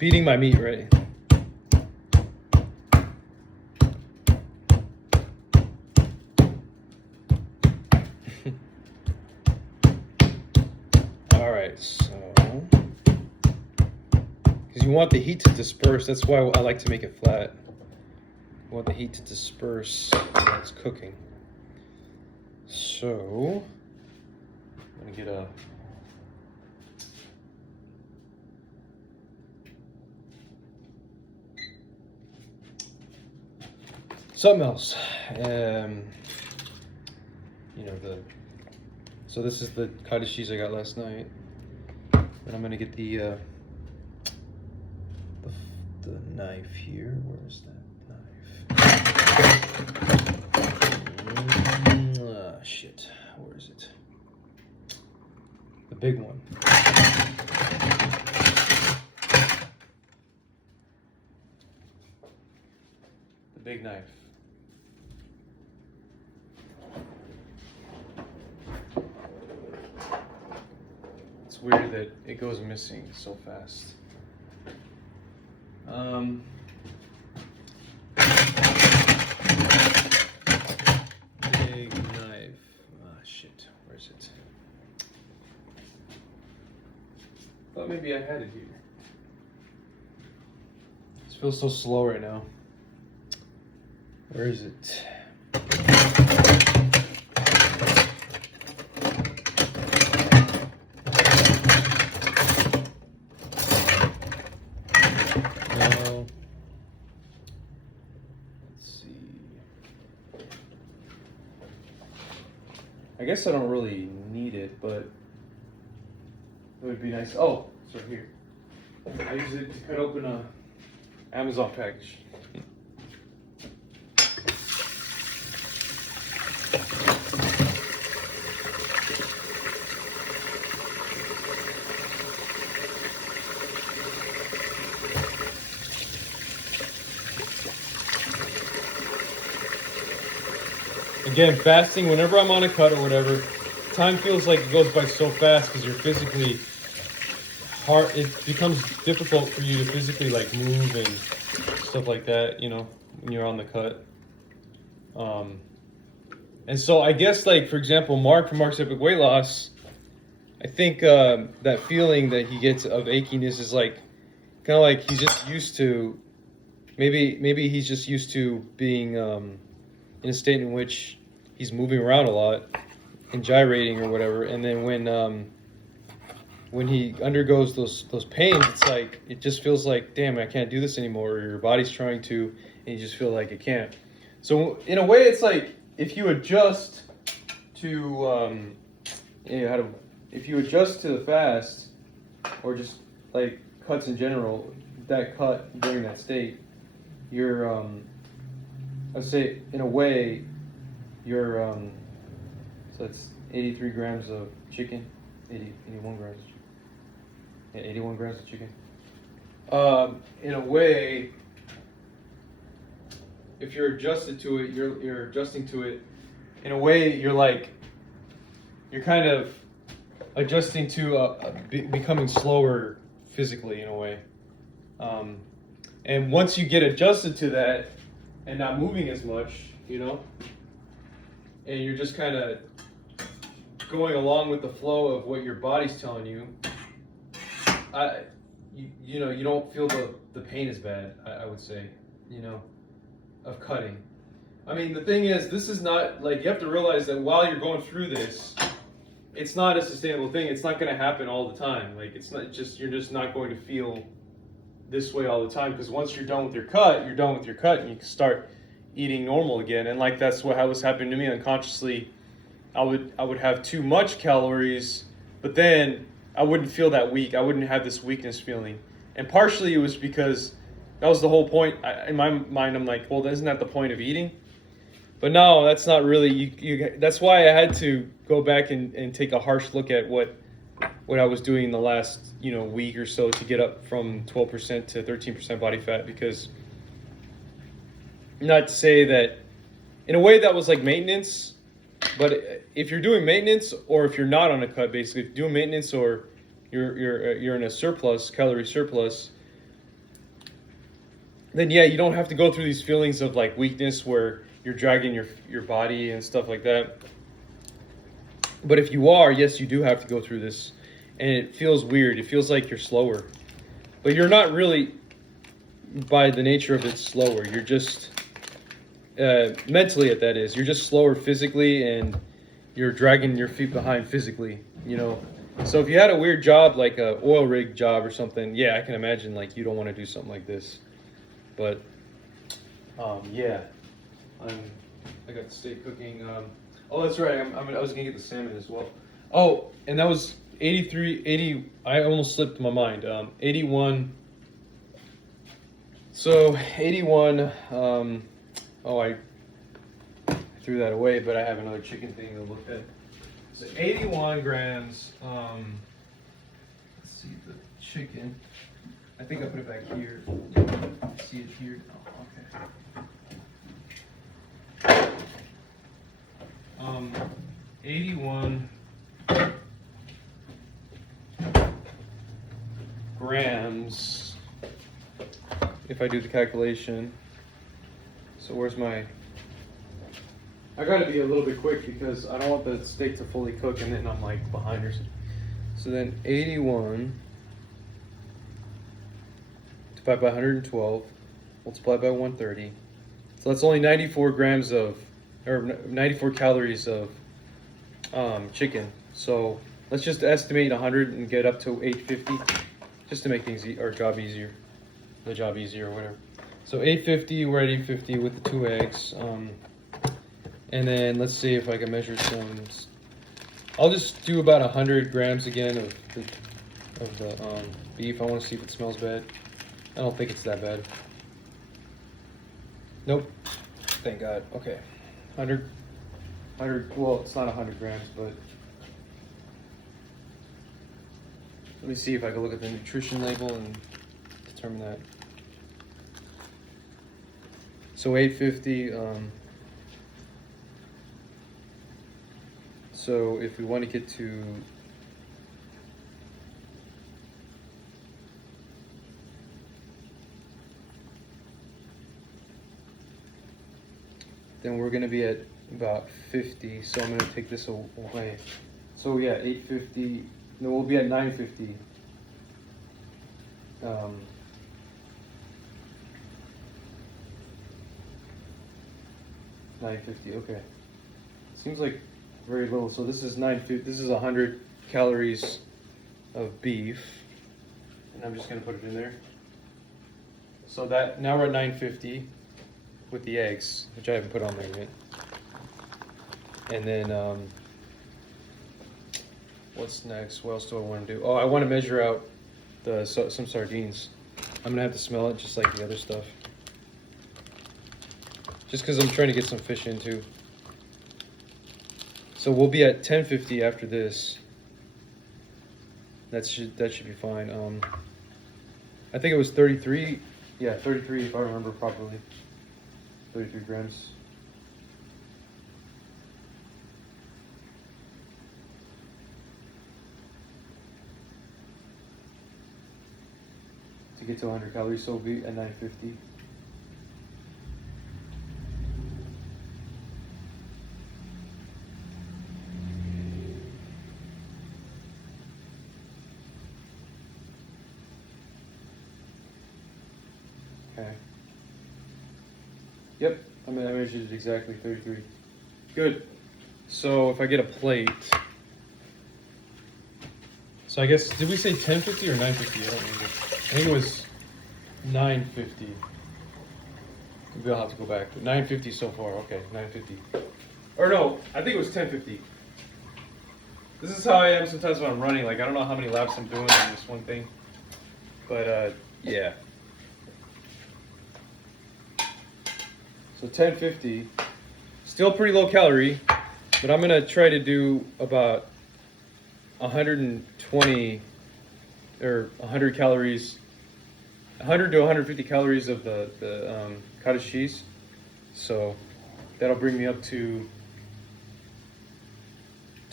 Beating my meat right. All right, so because you want the heat to disperse, that's why I like to make it flat. You want the heat to disperse while it's cooking. So I'm gonna get a something else. You know, so this is the cottage cheese I got last night. And I'm gonna get the knife here. Where's that knife? Shit. Where is it? The big one. The big knife. It's weird that it goes missing so fast. Big knife. Ah, shit. Where is it? Thought maybe I had it here. This feels so slow right now. Where is it? No. Let's see. I guess I don't really need it, but it would be nice. Oh, it's right here. I use it to cut open a Amazon package. Again, fasting, whenever I'm on a cut or whatever, time feels like it goes by so fast because you're physically hard. It becomes difficult for you to physically like move and stuff like that. You know, when you're on the cut. And so I guess like for example, Mark from Mark's Epic Weight Loss, I think that feeling that he gets of achiness is like kind of like he's just used to. Maybe he's just used to being in a state in which he's moving around a lot and gyrating or whatever, and then when he undergoes those pains, it's like it just feels like, damn, I can't do this anymore. Or your body's trying to, and you just feel like it can't. So in a way, it's like if you adjust to if you adjust to the fast or just like cuts in general, that cut during that state, you're I'd say in a way you're so that's 83 grams of chicken, 81 grams of chicken. Yeah, 81 grams of chicken. In a way, if you're adjusted to it, you're adjusting to it. In a way, you're kind of adjusting to becoming slower physically in a way. And once you get adjusted to that and not moving as much, you know, and you're just kind of going along with the flow of what your body's telling you, you know, you don't feel the pain as bad, I would say, you know, of cutting. I mean, the thing is, this is not, like, you have to realize that while you're going through this, it's not a sustainable thing. It's not going to happen all the time. Like, it's not just, you're just not going to feel this way all the time, because once you're done with your cut, you're done with your cut, and you can start eating normal again. And like, that's what was happening to me unconsciously. I would have too much calories, but then I wouldn't feel that weak. I wouldn't have this weakness feeling. And partially it was because that was the whole point. In my mind, I'm like, well, isn't that the point of eating? But no, that's not really. That's why I had to go back and take a harsh look at what I was doing in the last week or so to get up from 12% to 13% body fat. Because, not to say that, in a way that was like maintenance, but if you're doing maintenance or if you're not on a cut, basically, if you're doing maintenance or you're in a surplus, calorie surplus, then yeah, you don't have to go through these feelings of like weakness where you're dragging your body and stuff like that. But if you are, yes, you do have to go through this, and it feels weird. It feels like you're slower, but you're not really, by the nature of it, slower. You're just mentally, that is, you're just slower physically, and you're dragging your feet behind physically. So if you had a weird job like a oil rig job or something, yeah, I can imagine like you don't want to do something like this. But yeah, I got the steak cooking. Oh, that's right. I was gonna get the salmon as well. Oh, and that was 80. I almost slipped my mind. 81. So 81. Oh, I threw that away, but I have another chicken thing to look at. So 81 grams. Let's see the chicken. I think I put it back here. See it here. Oh, okay. 81 grams. If I do the calculation. So where's my? I gotta be a little bit quick because I don't want the steak to fully cook and then I'm like behind or something. So then 81 divided by 112 multiplied by 130. So that's only 94 grams of, or 94 calories of chicken. So let's just estimate 100 and get up to 850 just to make things our job easier. The job easier or whatever. So 850, we're at 850 with the 2 eggs. And then let's see if I can measure some. I'll just do about 100 grams again of the beef. I want to see if it smells bad. I don't think it's that bad. Nope. Thank God. Okay. 100. Well, it's not 100 grams, but let me see if I can look at the nutrition label and determine that. So 850. So if we want to get to then we're gonna be at about 50. So I'm gonna take this away. So yeah, 850. No, we'll be at 950. 950. Okay. Seems like very little. So this is 950. This is 100 calories of beef, and I'm just gonna put it in there. So that now we're at 950 with the eggs, which I haven't put on there yet. And then what's next? What else do I want to do? Oh, I want to measure out some sardines. I'm gonna have to smell it just like the other stuff. Just because I'm trying to get some fish in too. So we'll be at 1050 after this. That should be fine. I think it was 33. Yeah, 33 if I remember properly. 33 grams. To get to 100 calories, so we'll be at 950. Okay. Yep, I measured it exactly 33. Good. So if I get a plate. So I guess, did we say 1050 or 950? I don't remember. I think it was 950. Maybe I'll have to go back. 950 so far. Okay, 950. Or no, I think it was 1050. This is how I am sometimes when I'm running. Like, I don't know how many laps I'm doing on this one thing. But, yeah. So 1050. Still pretty low calorie. But I'm going to try to do about 120 or 100 calories, 100 to 150 calories of the cottage cheese. So that'll bring me up to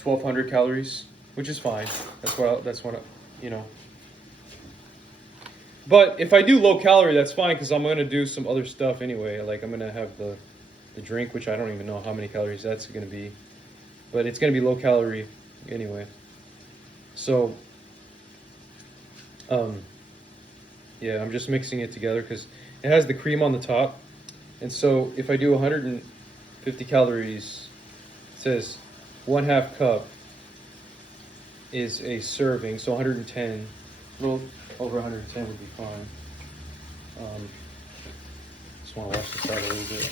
1,200 calories, which is fine. That's what you know. But if I do low calorie, that's fine because I'm gonna do some other stuff anyway. Like I'm gonna have the drink, which I don't even know how many calories that's gonna be, but it's gonna be low calorie anyway. So, yeah, I'm just mixing it together because it has the cream on the top. And so if I do 150 calories, it says 1/2 cup is a serving. So 110, a little over 110 would be fine. Just want to wash this out a little bit.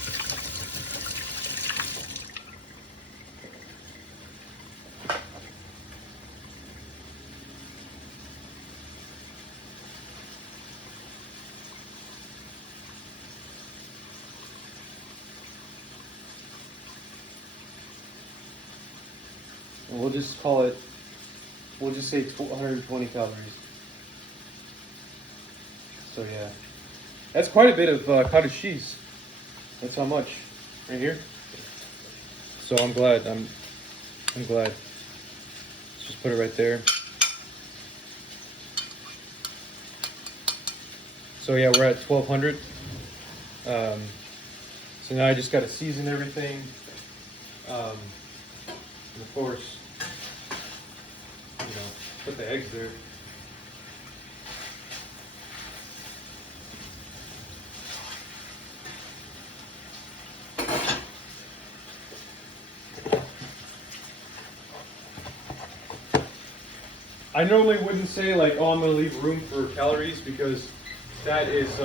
And we'll just call it, we'll just say 120 calories. So yeah, that's quite a bit of cottage cheese. That's how much, right here. So I'm glad, I'm glad. Let's just put it right there. So yeah, we're at 1,200. So now I just got to season everything. And of course, put the eggs there. I normally wouldn't say like, oh, I'm going to leave room for calories because that is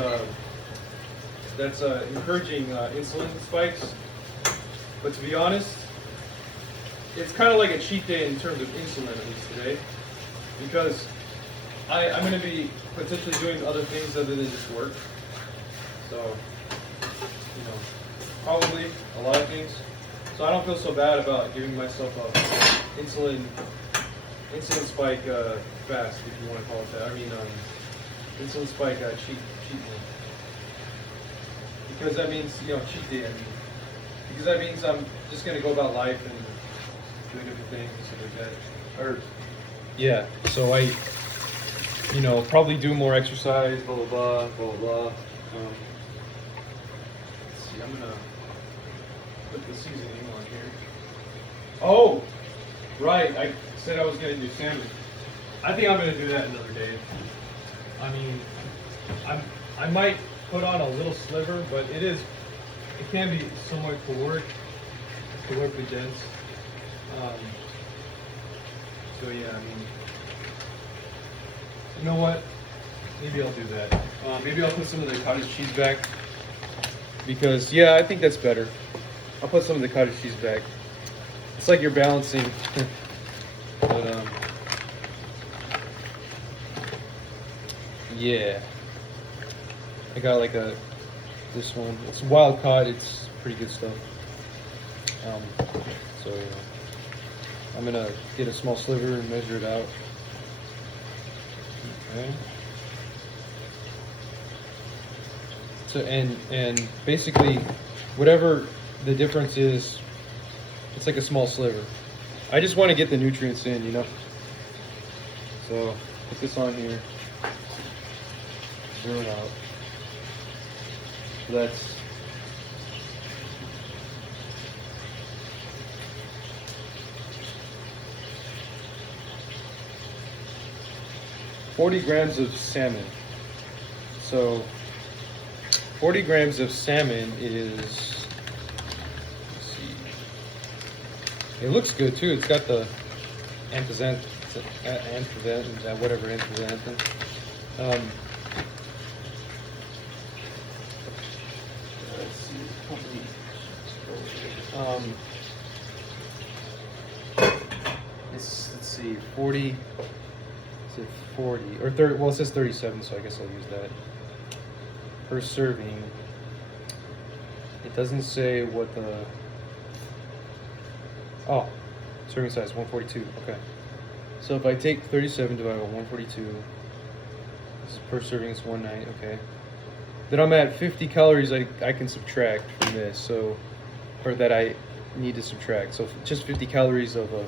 that's encouraging insulin spikes. But to be honest, it's kind of like a cheat day in terms of insulin, at least today, because I'm going to be potentially doing other things other than just work. So, probably a lot of things. So I don't feel so bad about giving myself a insulin spike fast, if you want to call it that. I mean, insulin spike cheat meal. Because that means, cheat day, because that means I'm just going to go about life and doing different things and stuff like that. Or, yeah, so I, probably do more exercise, blah, blah, blah, blah, blah, blah. Let's see, I'm going to put the seasoning on here. Oh, right. I said I was gonna do salmon. I think I'm gonna do that another day. I mean, I might put on a little sliver, but it can be somewhat calorically dense. So yeah, I mean, you know what? Maybe I'll do that. Maybe I'll put some of the cottage cheese back. Because, yeah, I think that's better. I'll put some of the cottage cheese back. It's like you're balancing. But, yeah. I got like this one. It's wild caught. It's pretty good stuff. So, yeah. I'm going to get a small sliver and measure it out. Okay. So and basically, whatever the difference is, it's like a small sliver. I just want to get the nutrients in, you know. So put this on here, zero it out. So that's 40 grams of salmon. So 40 grams of salmon is, let's see, it looks good too. It's got the anthracene, whatever anthracene. Let's see, let's see, 40. Is it 40 or 30? Well, it says 37, so I guess I'll use that. Per serving. It doesn't say what the. Oh, serving size 142. Okay. So if I take 37 divided by 142, this is per serving is 190. Okay. Then I'm at 50 calories. I can subtract from this. So, or that I need to subtract. So just 50 calories of a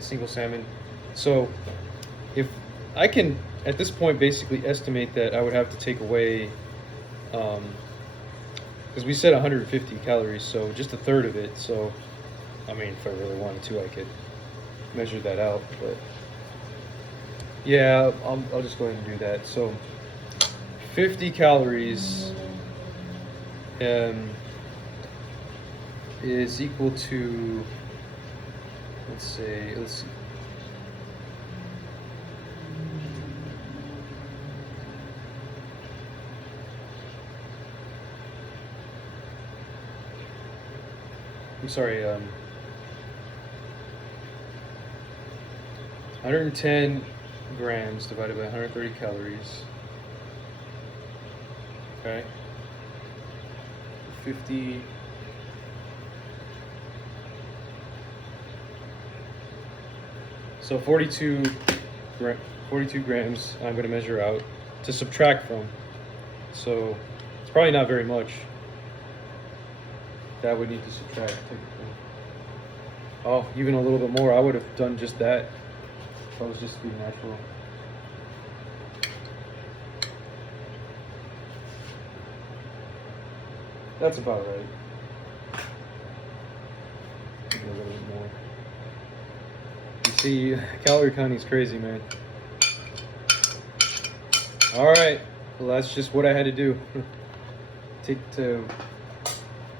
single salmon. So if I can at this point basically estimate that I would have to take away. Because we said 150 calories, so just a third of it. So, I mean, if I really wanted to, I could measure that out. But yeah, I'll just go ahead and do that. So, 50 calories is equal to, let's see. I'm sorry, 110 grams divided by 130 calories. Okay. 50. So 42 grams I'm going to measure out to subtract from. So it's probably not very much. That would need to subtract technically. Oh, even a little bit more. I would have done just that if I was just being natural. That's about right. Maybe a little bit more. You see, calorie counting is crazy, man. All right. Well, that's just what I had to do.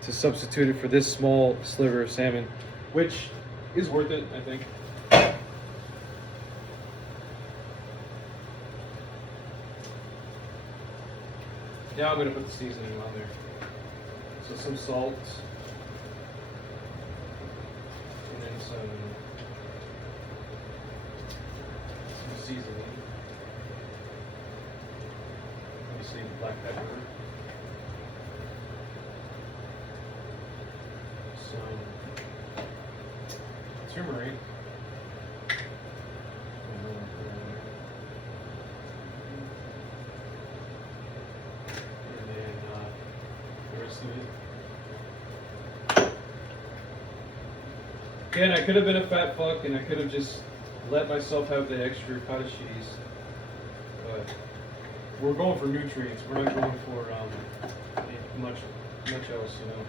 To substitute it for this small sliver of salmon, which is worth it, I think. Now I'm going to put the seasoning on there. So some salt, and then some seasoning. Obviously black pepper. Some turmeric. And then the rest of it. Again, I could have been a fat fuck and I could have just let myself have the extra cottage cheese. But we're going for nutrients. We're not going for much else, you know.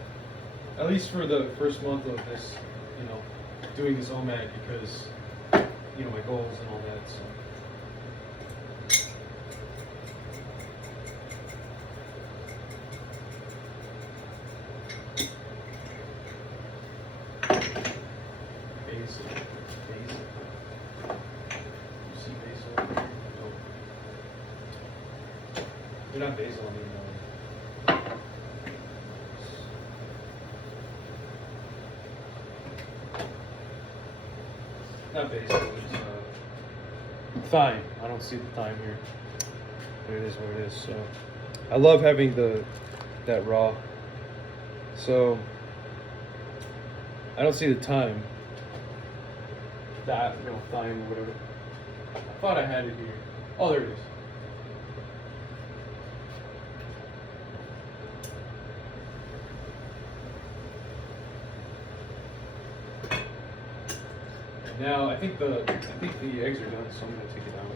At least for the first month of this, you know, doing this OMAD, because, you know, my goals and all that, so. Basil. You see basil? No. They're not basil, I mean, not basil, it's thyme. I don't see the thyme here. But it is what it is, so. I love having that raw. So, I don't see the thyme. That, you know, thyme or whatever. I thought I had it here. Oh, there it is. Now I think the eggs are done, so I'm gonna take it out.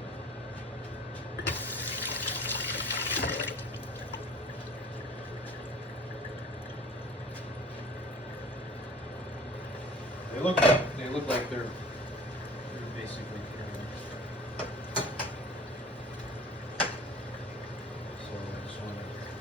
They look like they're basically caramel. So I just wanna take it out.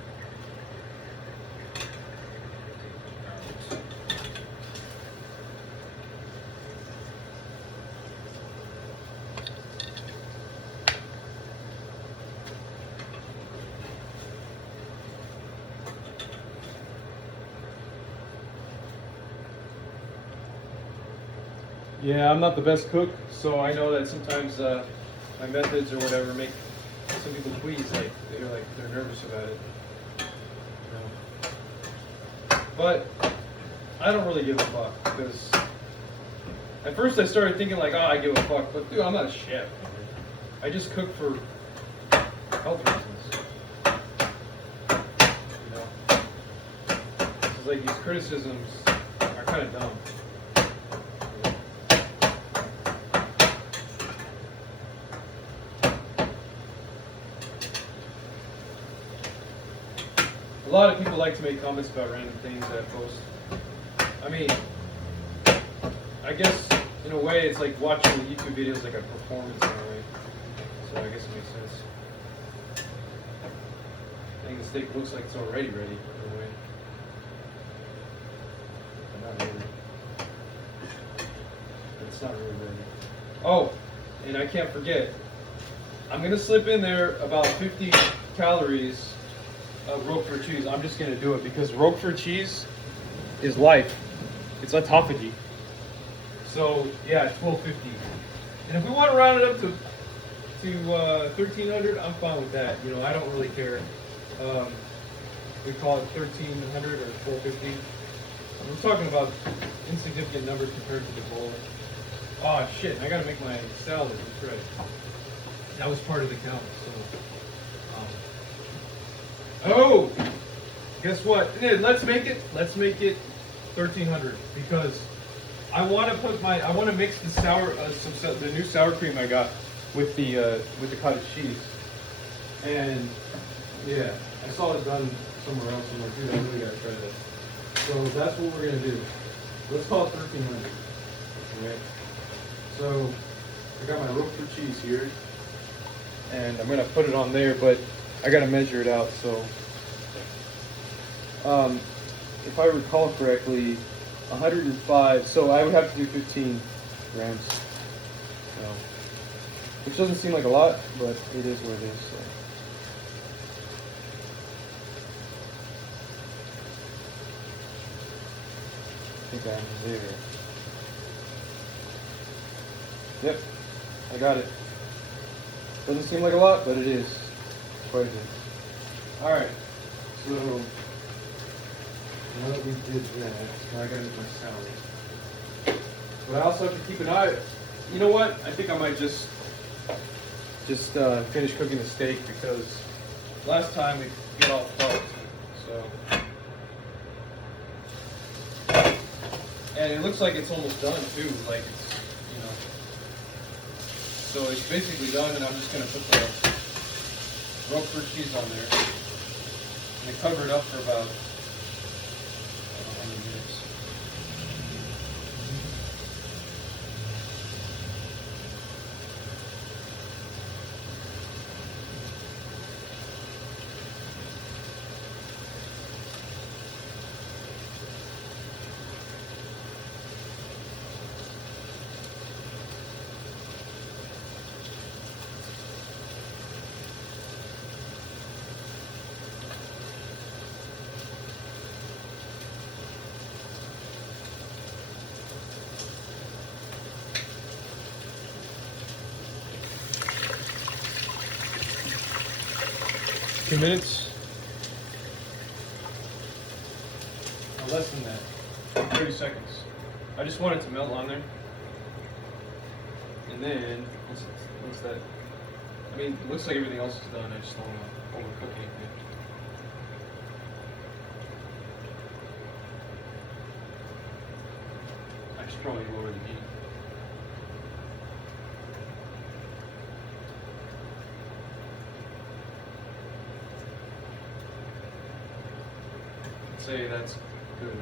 Yeah, I'm not the best cook, so I know that sometimes my methods or whatever make some people queasy, like they're nervous about it. You know. But I don't really give a fuck, because at first I started thinking like, oh, I give a fuck, but dude, I'm not a chef. I just cook for health reasons. You know, it's like these criticisms are kind of dumb. A lot of people like to make comments about random things that I post. I mean, I guess in a way it's like watching the YouTube videos like a performance in a way. So I guess it makes sense. I think the steak looks like it's already ready in a way. But not really. It's not really ready. Oh, and I can't forget. I'm gonna slip in there about 50 calories Roquefort cheese. I'm just gonna do it because Roquefort cheese is life. It's autophagy. So yeah, 1250. And if we want to round it up to 1300, I'm fine with that. You know, I don't really care. We call it 1300 or 1250. We're talking about insignificant numbers compared to the bowl. Oh shit! I gotta make my salad. That's right. That was part of the count. So. Oh, guess what? Let's make it 1300 because I want to mix the the new sour cream I got with the cottage cheese, and yeah, I saw it done somewhere else. I'm like, dude, I really gotta try that. So that's what we're gonna do. Let's call it 1300. Okay. So I got my Roquefort cheese here, and I'm gonna put it on there, but I gotta measure it out. So, if I recall correctly, 105. So I would have to do 15 grams. So, which doesn't seem like a lot, but it is what it is. So. I think I'm there. Yep, I got it. Doesn't seem like a lot, but it is. Quite a bit. Alright, so now that we did that, now I gotta make my salad. But I also have to keep an eye. You know what? I think I might just finish cooking the steak because last time it got all fucked. So, and it looks like it's almost done too. Like it's, you know. So it's basically done, and I'm just gonna put the Roquefort cheese on there and cover it up for about, I don't know how many minutes. 2 minutes. No, less than that. 30 seconds. I just want it to melt on there. And then, once that, I mean, it looks like everything else is done. I just don't want to overcook anything. I should probably lower the heat. I'd say that's good.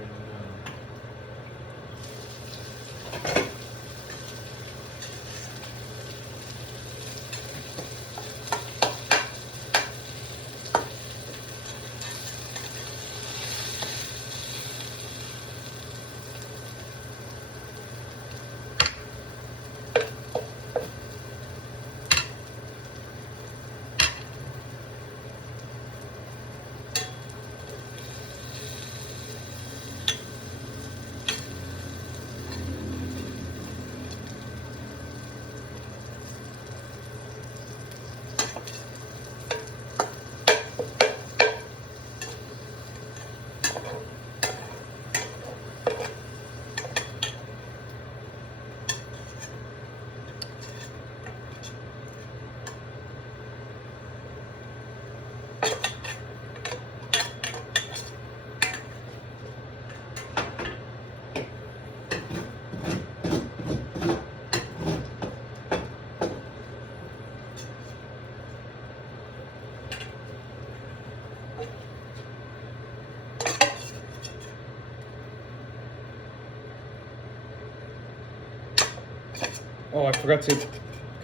Oh, I forgot to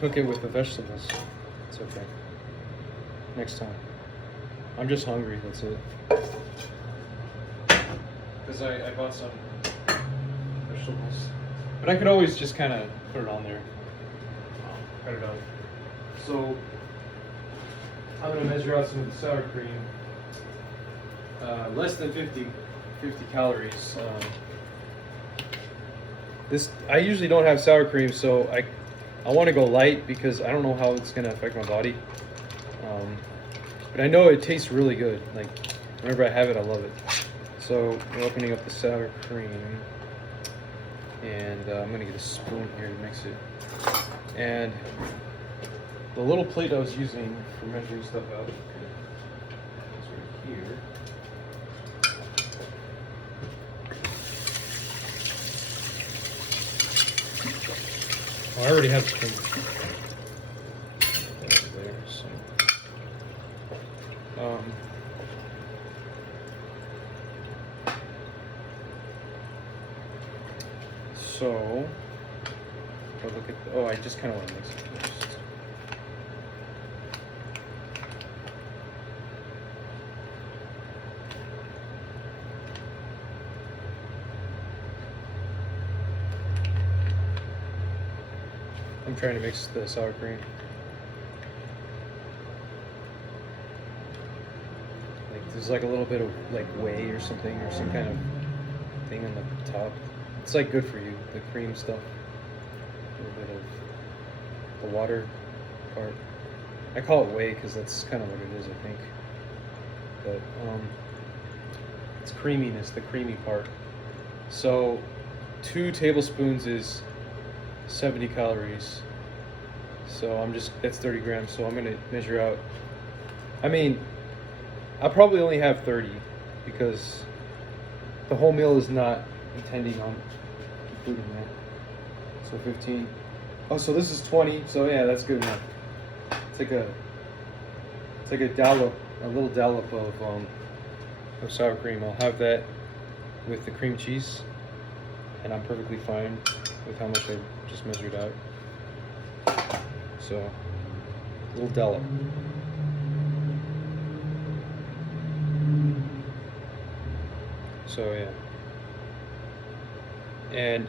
cook it with the vegetables. It's okay. Next time. I'm just hungry, that's it. Because I bought some vegetables. But I could always just kind of put it on there. Cut it out. So, I'm going to measure out some of the sour cream. Less than 50 calories. I usually don't have sour cream, so I want to go light because I don't know how it's going to affect my body. But I know it tastes really good. Like, whenever I have it, I love it. So we're opening up the sour cream, and I'm going to get a spoon here to mix it. And the little plate I was using for measuring stuff out is right here. Oh, I already have the spoon. There, so. So, if I look at I just kind of want to mix it first. I'm trying to mix the sour cream. Like there's like a little bit of like whey or something or some kind of thing on the top. It's like good for you, the cream stuff. A little bit of the water part. I call it whey because that's kind of what it is, I think. But it's creaminess, the creamy part. So 2 tablespoons is 70 calories. So that's 30 grams. So I'm gonna measure out. I mean, I'll probably only have 30 because the whole meal is not intending on including that. So 15. Oh, so this is 20. So yeah, that's good enough. It's like a dollop, a little dollop of sour cream. I'll have that with the cream cheese, and I'm perfectly fine with how much I just measured out. So, a little dollop. So yeah. And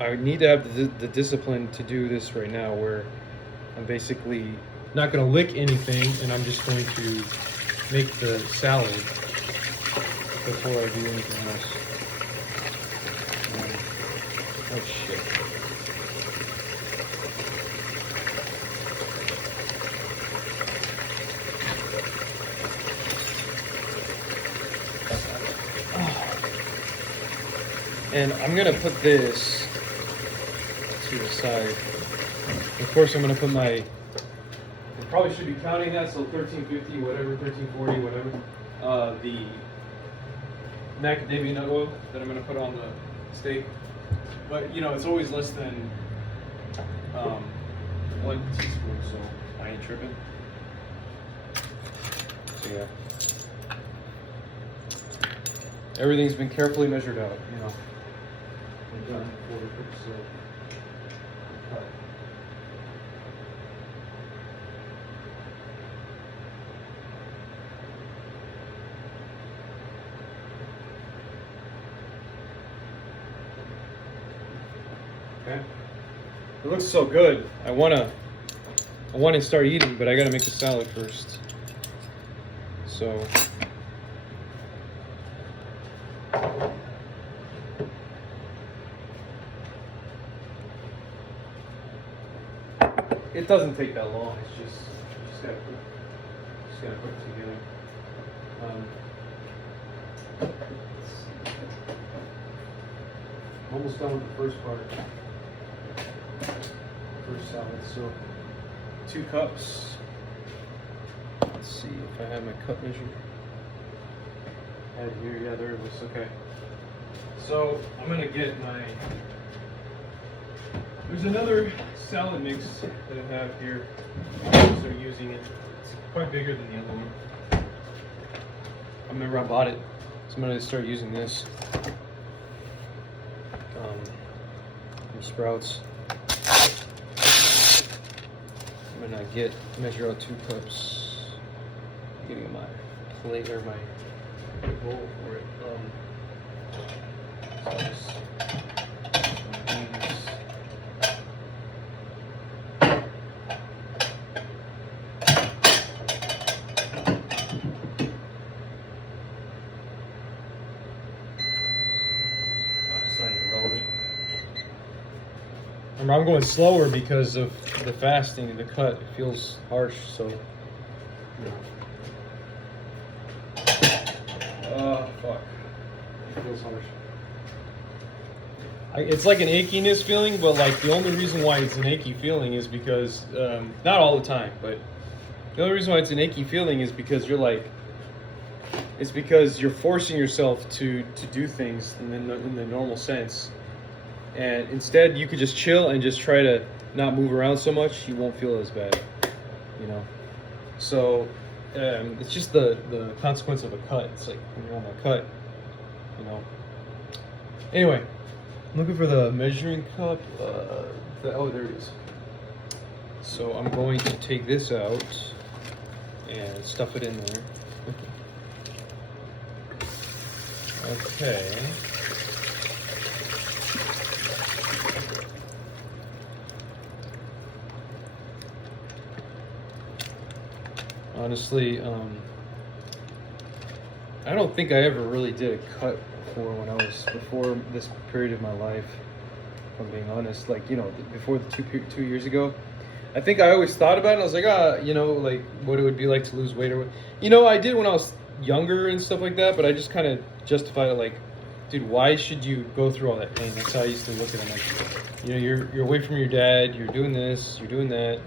I need to have the discipline to do this right now where I'm basically not going to lick anything and I'm just going to make the salad before I do anything else. Oh shit. And I'm gonna put this to the side. Of course, I'm gonna put my. I probably should be counting that, so 1350, whatever, 1340, whatever. The macadamia nut oil that I'm gonna put on the steak. But you know, it's always less than 1 teaspoon, so I ain't tripping. So yeah. Everything's been carefully measured out, you know. And done for the purpose of cut. Okay. It looks so good. I wanna start eating, but I gotta make the salad first. So it doesn't take that long. It's just gotta put it together. I'm almost done with the first part. First salad. So 2 cups. Let's see if I have my cup measure. Had here, yeah, there it was. Okay. So I'm gonna get my. There's another salad mix that I have here. I'm gonna start using it. It's quite bigger than the other one. I remember I bought it, so I'm gonna start using this. From Sprouts. I'm gonna measure out 2 cups. Getting my plate or my bowl for it. So just I'm going slower because of the fasting and the cut. It feels harsh, so. Fuck. It feels harsh. It's like an achiness feeling, but like the only reason why it's an achy feeling is because, not all the time, but the only reason why it's an achy feeling is because it's because you're forcing yourself to do things in the normal sense. And instead, you could just chill and just try to not move around so much. You won't feel as bad, you know. So it's just the consequence of a cut. It's like when you're on a cut, you know. Anyway, I'm looking for the measuring cup. Oh, there it is. So I'm going to take this out and stuff it in there. Okay. Honestly, I don't think I ever really did a cut before this period of my life, if I'm being honest. Like, you know, before the 2 years ago, I think I always thought about it. And I was like, you know, like what it would be like to lose weight or what. You know, I did when I was younger and stuff like that, but I just kind of justified it like, dude, why should you go through all that pain? That's how I used to look at it. Like, you know, you're away from your dad, you're doing this, you're doing that.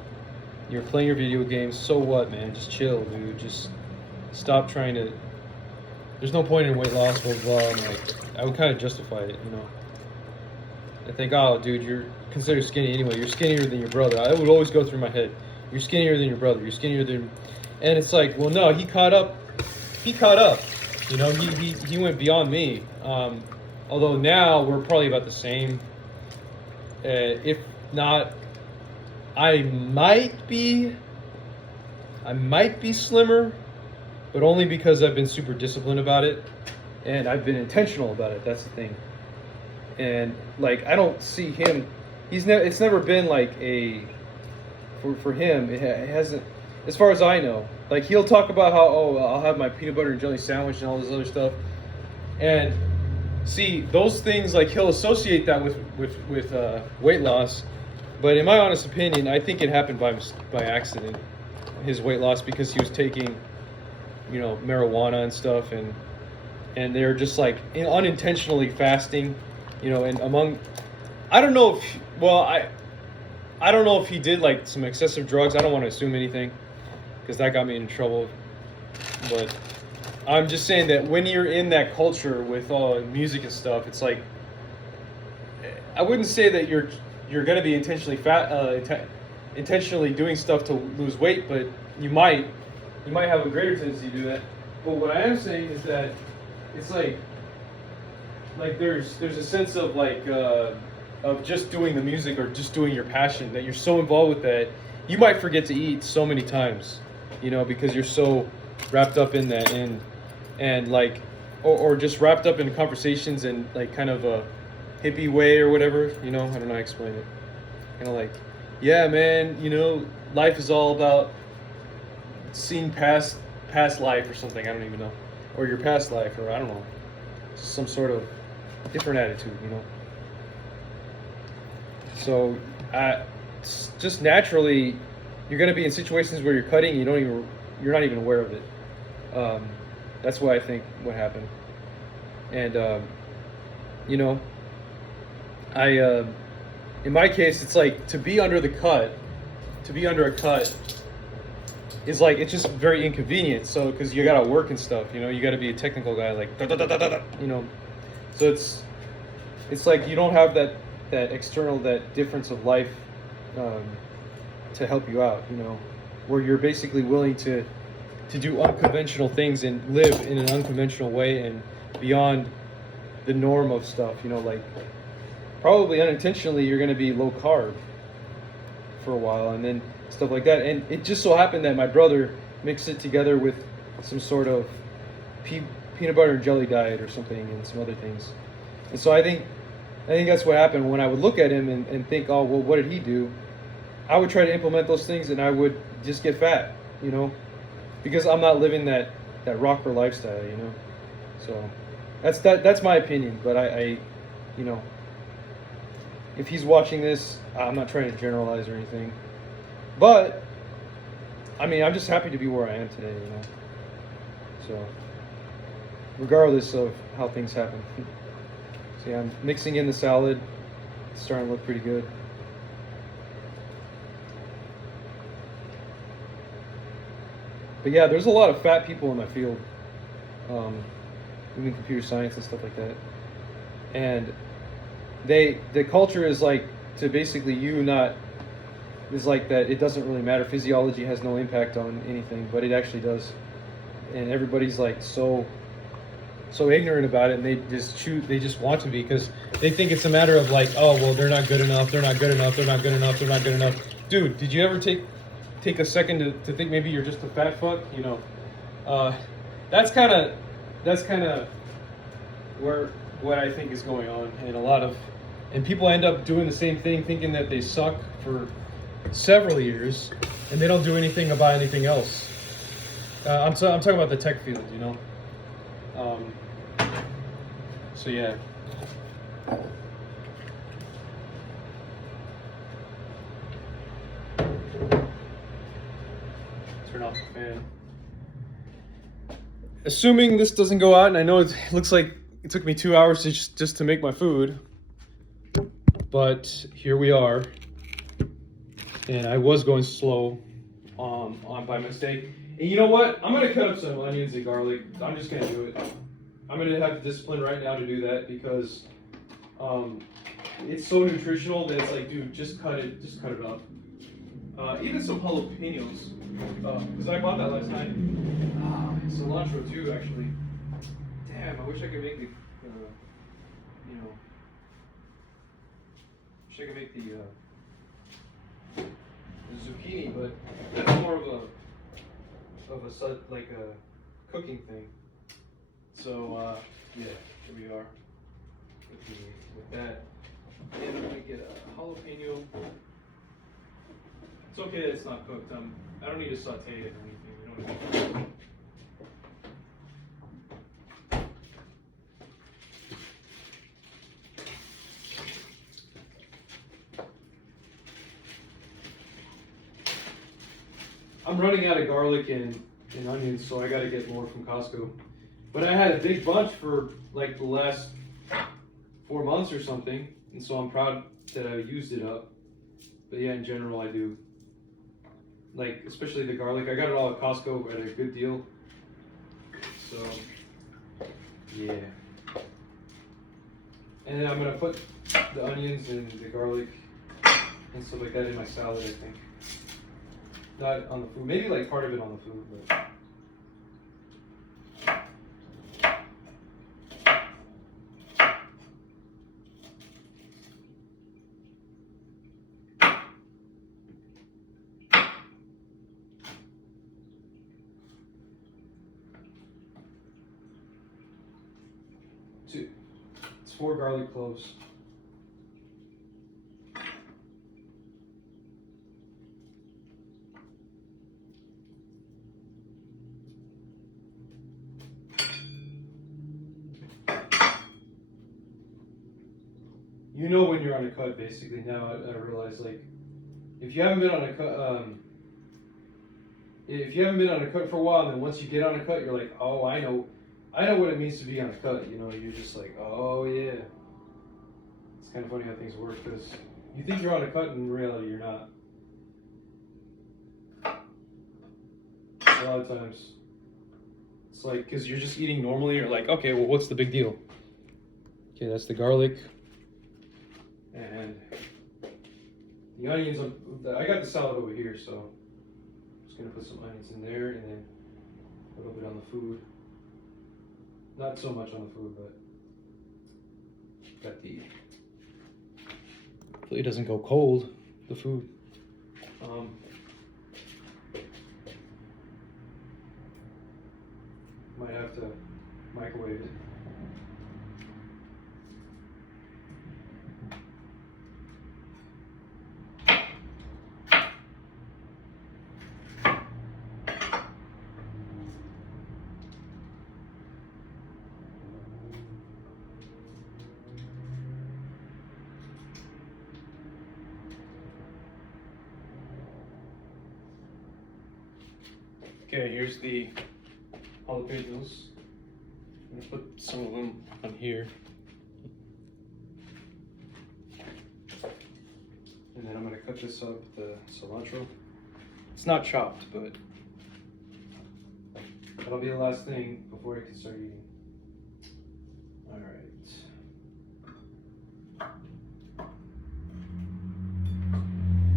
You're playing your video games, so what, man? Just chill, dude. Just stop trying to. There's no point in weight loss, blah, blah, blah. And like, I would kind of justify it, you know. I think, oh, dude, you're considered skinny anyway. You're skinnier than your brother. I would always go through my head. You're skinnier than your brother. You're skinnier than. And it's like, well, no, he caught up. He caught up. You know, he went beyond me. Although now we're probably about the same. If not. I might be slimmer, but only because I've been super disciplined about it, and I've been intentional about it. That's the thing. And like, I don't see him. It's never been like for him. It hasn't, as far as I know. Like, he'll talk about how, I'll have my peanut butter and jelly sandwich and all this other stuff, and see those things. Like, he'll associate that with weight loss. But in my honest opinion, I think it happened by accident, his weight loss, because he was taking, you know, marijuana and stuff, and they're just like unintentionally fasting, you know, and among, I don't know if, well, I don't know if he did like some excessive drugs. I don't want to assume anything because that got me in trouble. But I'm just saying that when you're in that culture with all music and stuff, it's like, I wouldn't say that you're gonna be intentionally intentionally doing stuff to lose weight, but you might have a greater tendency to do that. But what I am saying is that it's like there's a sense of like of just doing the music or just doing your passion that you're so involved with that you might forget to eat so many times, you know, because you're so wrapped up in that and like or just wrapped up in conversations and like kind of a hippie way or whatever, you know. I don't know how to explain it. Kind of like, yeah, man, you know, life is all about seeing past life or something. I don't even know, or your past life, or I don't know, some sort of different attitude, you know. So, just naturally, you're gonna be in situations where you're cutting, you're not even aware of it. That's what I think what happened, and you know, in my case, it's like to be under a cut is like, it's just very inconvenient. So, because you gotta work and stuff, you know, you gotta be a technical guy, like da, da, da, da, da, da, you know. So it's like you don't have that external, that difference of life to help you out, you know, where you're basically willing to do unconventional things and live in an unconventional way and beyond the norm of stuff, you know, like probably unintentionally you're going to be low carb for a while and then stuff like that. And it just so happened that my brother mixed it together with some sort of peanut butter and jelly diet or something and some other things. And so I think that's what happened. When I would look at him and think, oh, well, what did he do? I would try to implement those things and I would just get fat, you know, because I'm not living that rocker lifestyle, you know. So that's my opinion. But I you know, if he's watching this, I'm not trying to generalize or anything. But I mean, I'm just happy to be where I am today, you know. So regardless of how things happen. So yeah, I'm mixing in the salad. It's starting to look pretty good. But yeah, there's a lot of fat people in my field, even computer science and stuff like that. And the culture is like to basically is like that it doesn't really matter. Physiology has no impact on anything, but it actually does. And everybody's like so ignorant about it, and they just want to be, because they think it's a matter of like, oh well, they're not good enough, they're not good enough, they're not good enough, they're not good enough. Dude, did you ever take a second to think maybe you're just a fat fuck, you know? That's kind of where what I think is going on, and people end up doing the same thing, thinking that they suck for several years, and they don't do anything about anything else. I'm talking about the tech field, you know. So yeah. Turn off the fan. Assuming this doesn't go out, and I know it looks like it took me 2 hours to just to make my food, but here we are. And I was going slow on by mistake. And you know what? I'm gonna cut up some onions and garlic. I'm just gonna do it. I'm gonna have the discipline right now to do that because it's so nutritional that it's like, dude, just cut it up. Even some jalapenos, because I bought that last night. Cilantro too, actually. Damn, I wish I could make the, you know, wish I could make the zucchini, but that's more of a like a cooking thing. So yeah, here we are with that. And I'm gonna get a jalapeno. It's okay that it's not cooked. I don't need to saute it or anything. You know what I mean? I'm running out of garlic and onions, so I got to get more from Costco. But I had a big bunch for like the last 4 months or something, and so I'm proud that I used it up. But yeah, in general, I do. Like, especially the garlic. I got it all at Costco at a good deal. So, yeah. And then I'm gonna put the onions and the garlic and stuff like that in my salad, I think. Not on the food. Maybe like part of it on the food, but. It's 4 garlic cloves. You know when you're on a cut, basically. Now I realize, like, if you haven't been on a cut, if you haven't been on a cut for a while, then once you get on a cut, you're like, oh, I know what it means to be on a cut. You know, you're just like, oh yeah. It's kind of funny how things work, because you think you're on a cut, and in reality, you're not. A lot of times, it's like, because you're just eating normally, you're like, okay, well, what's the big deal? Okay, that's the garlic. And the onions, I got the salad over here, so I'm just going to put some onions in there, and then a little bit on the food. Not so much on the food, but got the, hopefully it doesn't go cold, the food. Might have to microwave it. Okay, here's the jalapenos. I'm gonna put some of them on here. And then I'm gonna cut this up, the cilantro. It's not chopped, but that'll be the last thing before I can start eating. All right.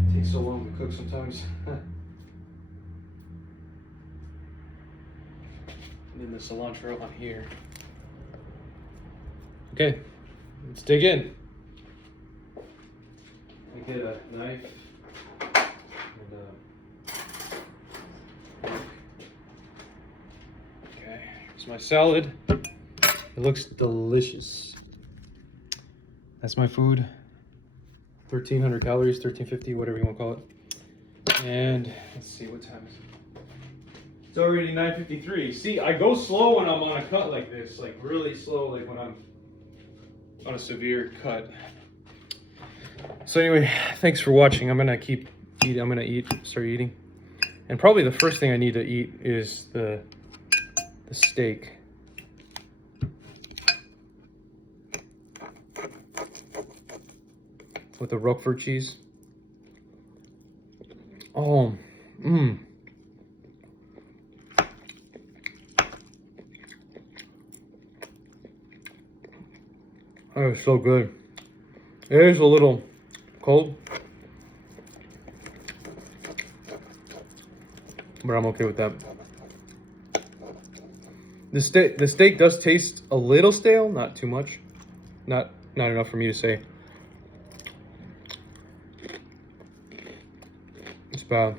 It takes so long to cook sometimes. And then the cilantro on here. Okay, let's dig in. I get a knife and okay, here's my salad. It looks delicious. That's my food. 1,300 calories, 1,350, whatever you want to call it. And let's see, what time is it? It's already 9:53. See, I go slow when I'm on a cut like this, like really slow, like when I'm on a severe cut. So anyway, thanks for watching. I'm gonna keep eating. I'm gonna start eating, and probably the first thing I need to eat is the steak. With the Roquefort cheese. Oh, Oh, it's so good. It is a little cold, but I'm okay with that. The steak does taste a little stale, not too much, not enough for me to say it's bad.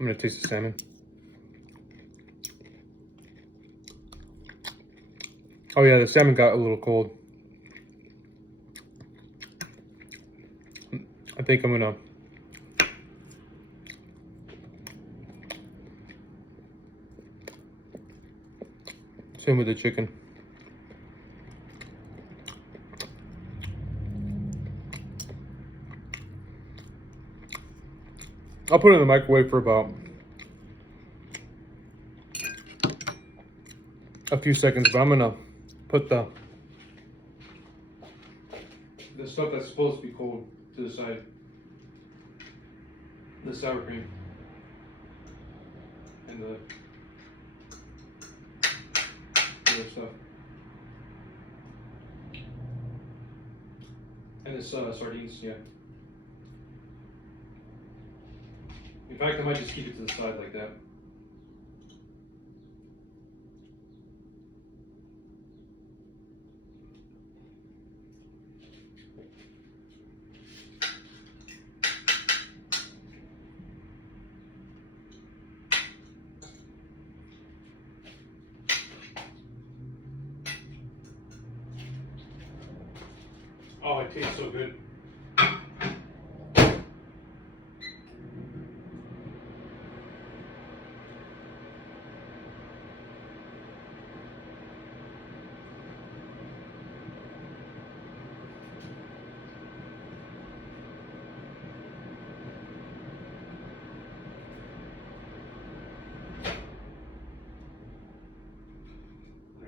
I'm gonna taste the salmon. Oh yeah, the salmon got a little cold. I think I'm gonna same with the chicken. I'll put it in the microwave for about a few seconds, but I'm gonna put the stuff that's supposed to be cold to the side. The sour cream and the other stuff. And this sardines, yeah. In fact, I might just keep it to the side like that. Oh, it tastes so good.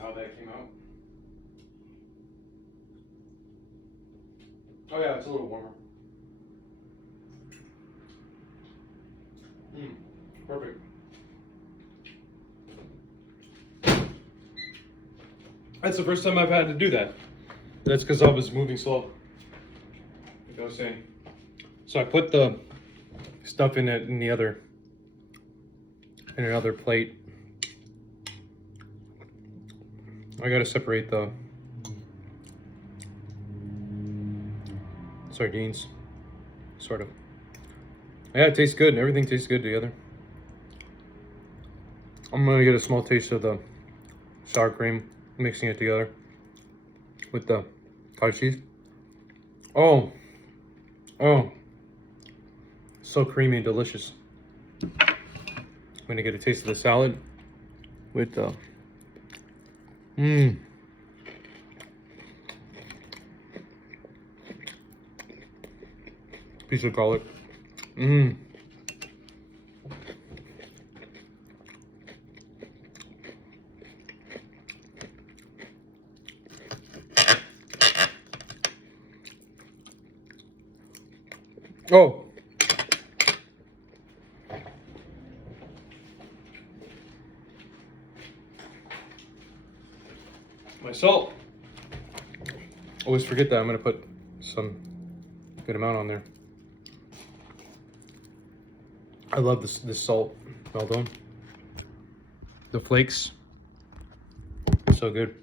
How that came out. Oh yeah, it's a little warmer. Perfect. That's the first time I've had to do that. That's because I was moving slow, like I was saying. So I put the stuff in it in another plate. I gotta separate the sardines, sort of. Yeah, it tastes good. Everything tastes good together. I'm gonna get a small taste of the sour cream, mixing it together with the cottage cheese. Oh, so creamy and delicious. I'm gonna get a taste of the salad with the piece of garlic. Oh. My salt. Always forget that. I'm gonna put some good amount on there. I love this salt. Well done. The flakes. So good.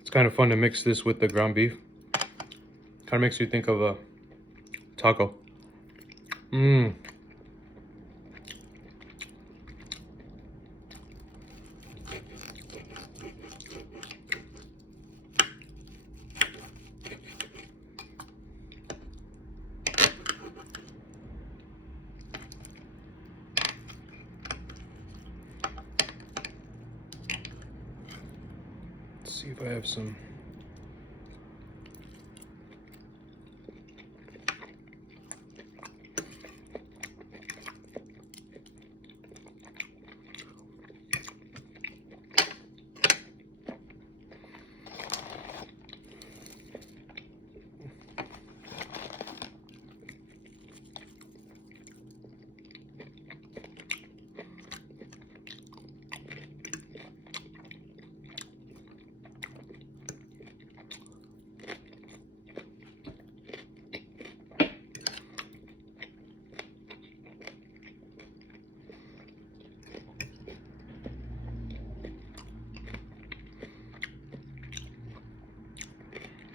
It's kind of fun to mix this with the ground beef. Kind of makes you think of a taco. Let's see if I have some.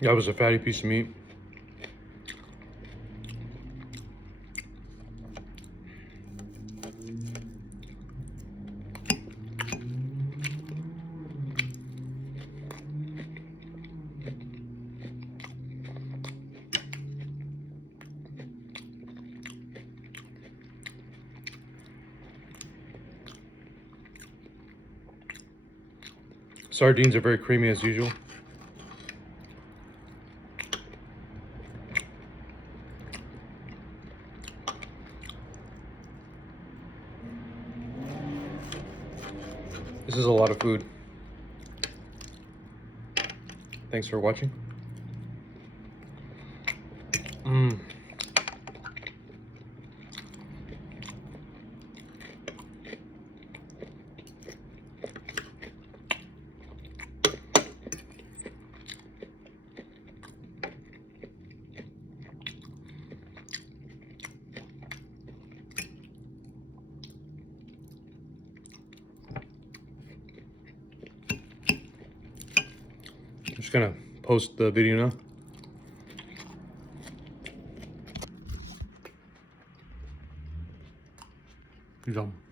That was a fatty piece of meat. Sardines are very creamy as usual. This is a lot of food. Thanks for watching. I'm just gonna post the video now. Good job.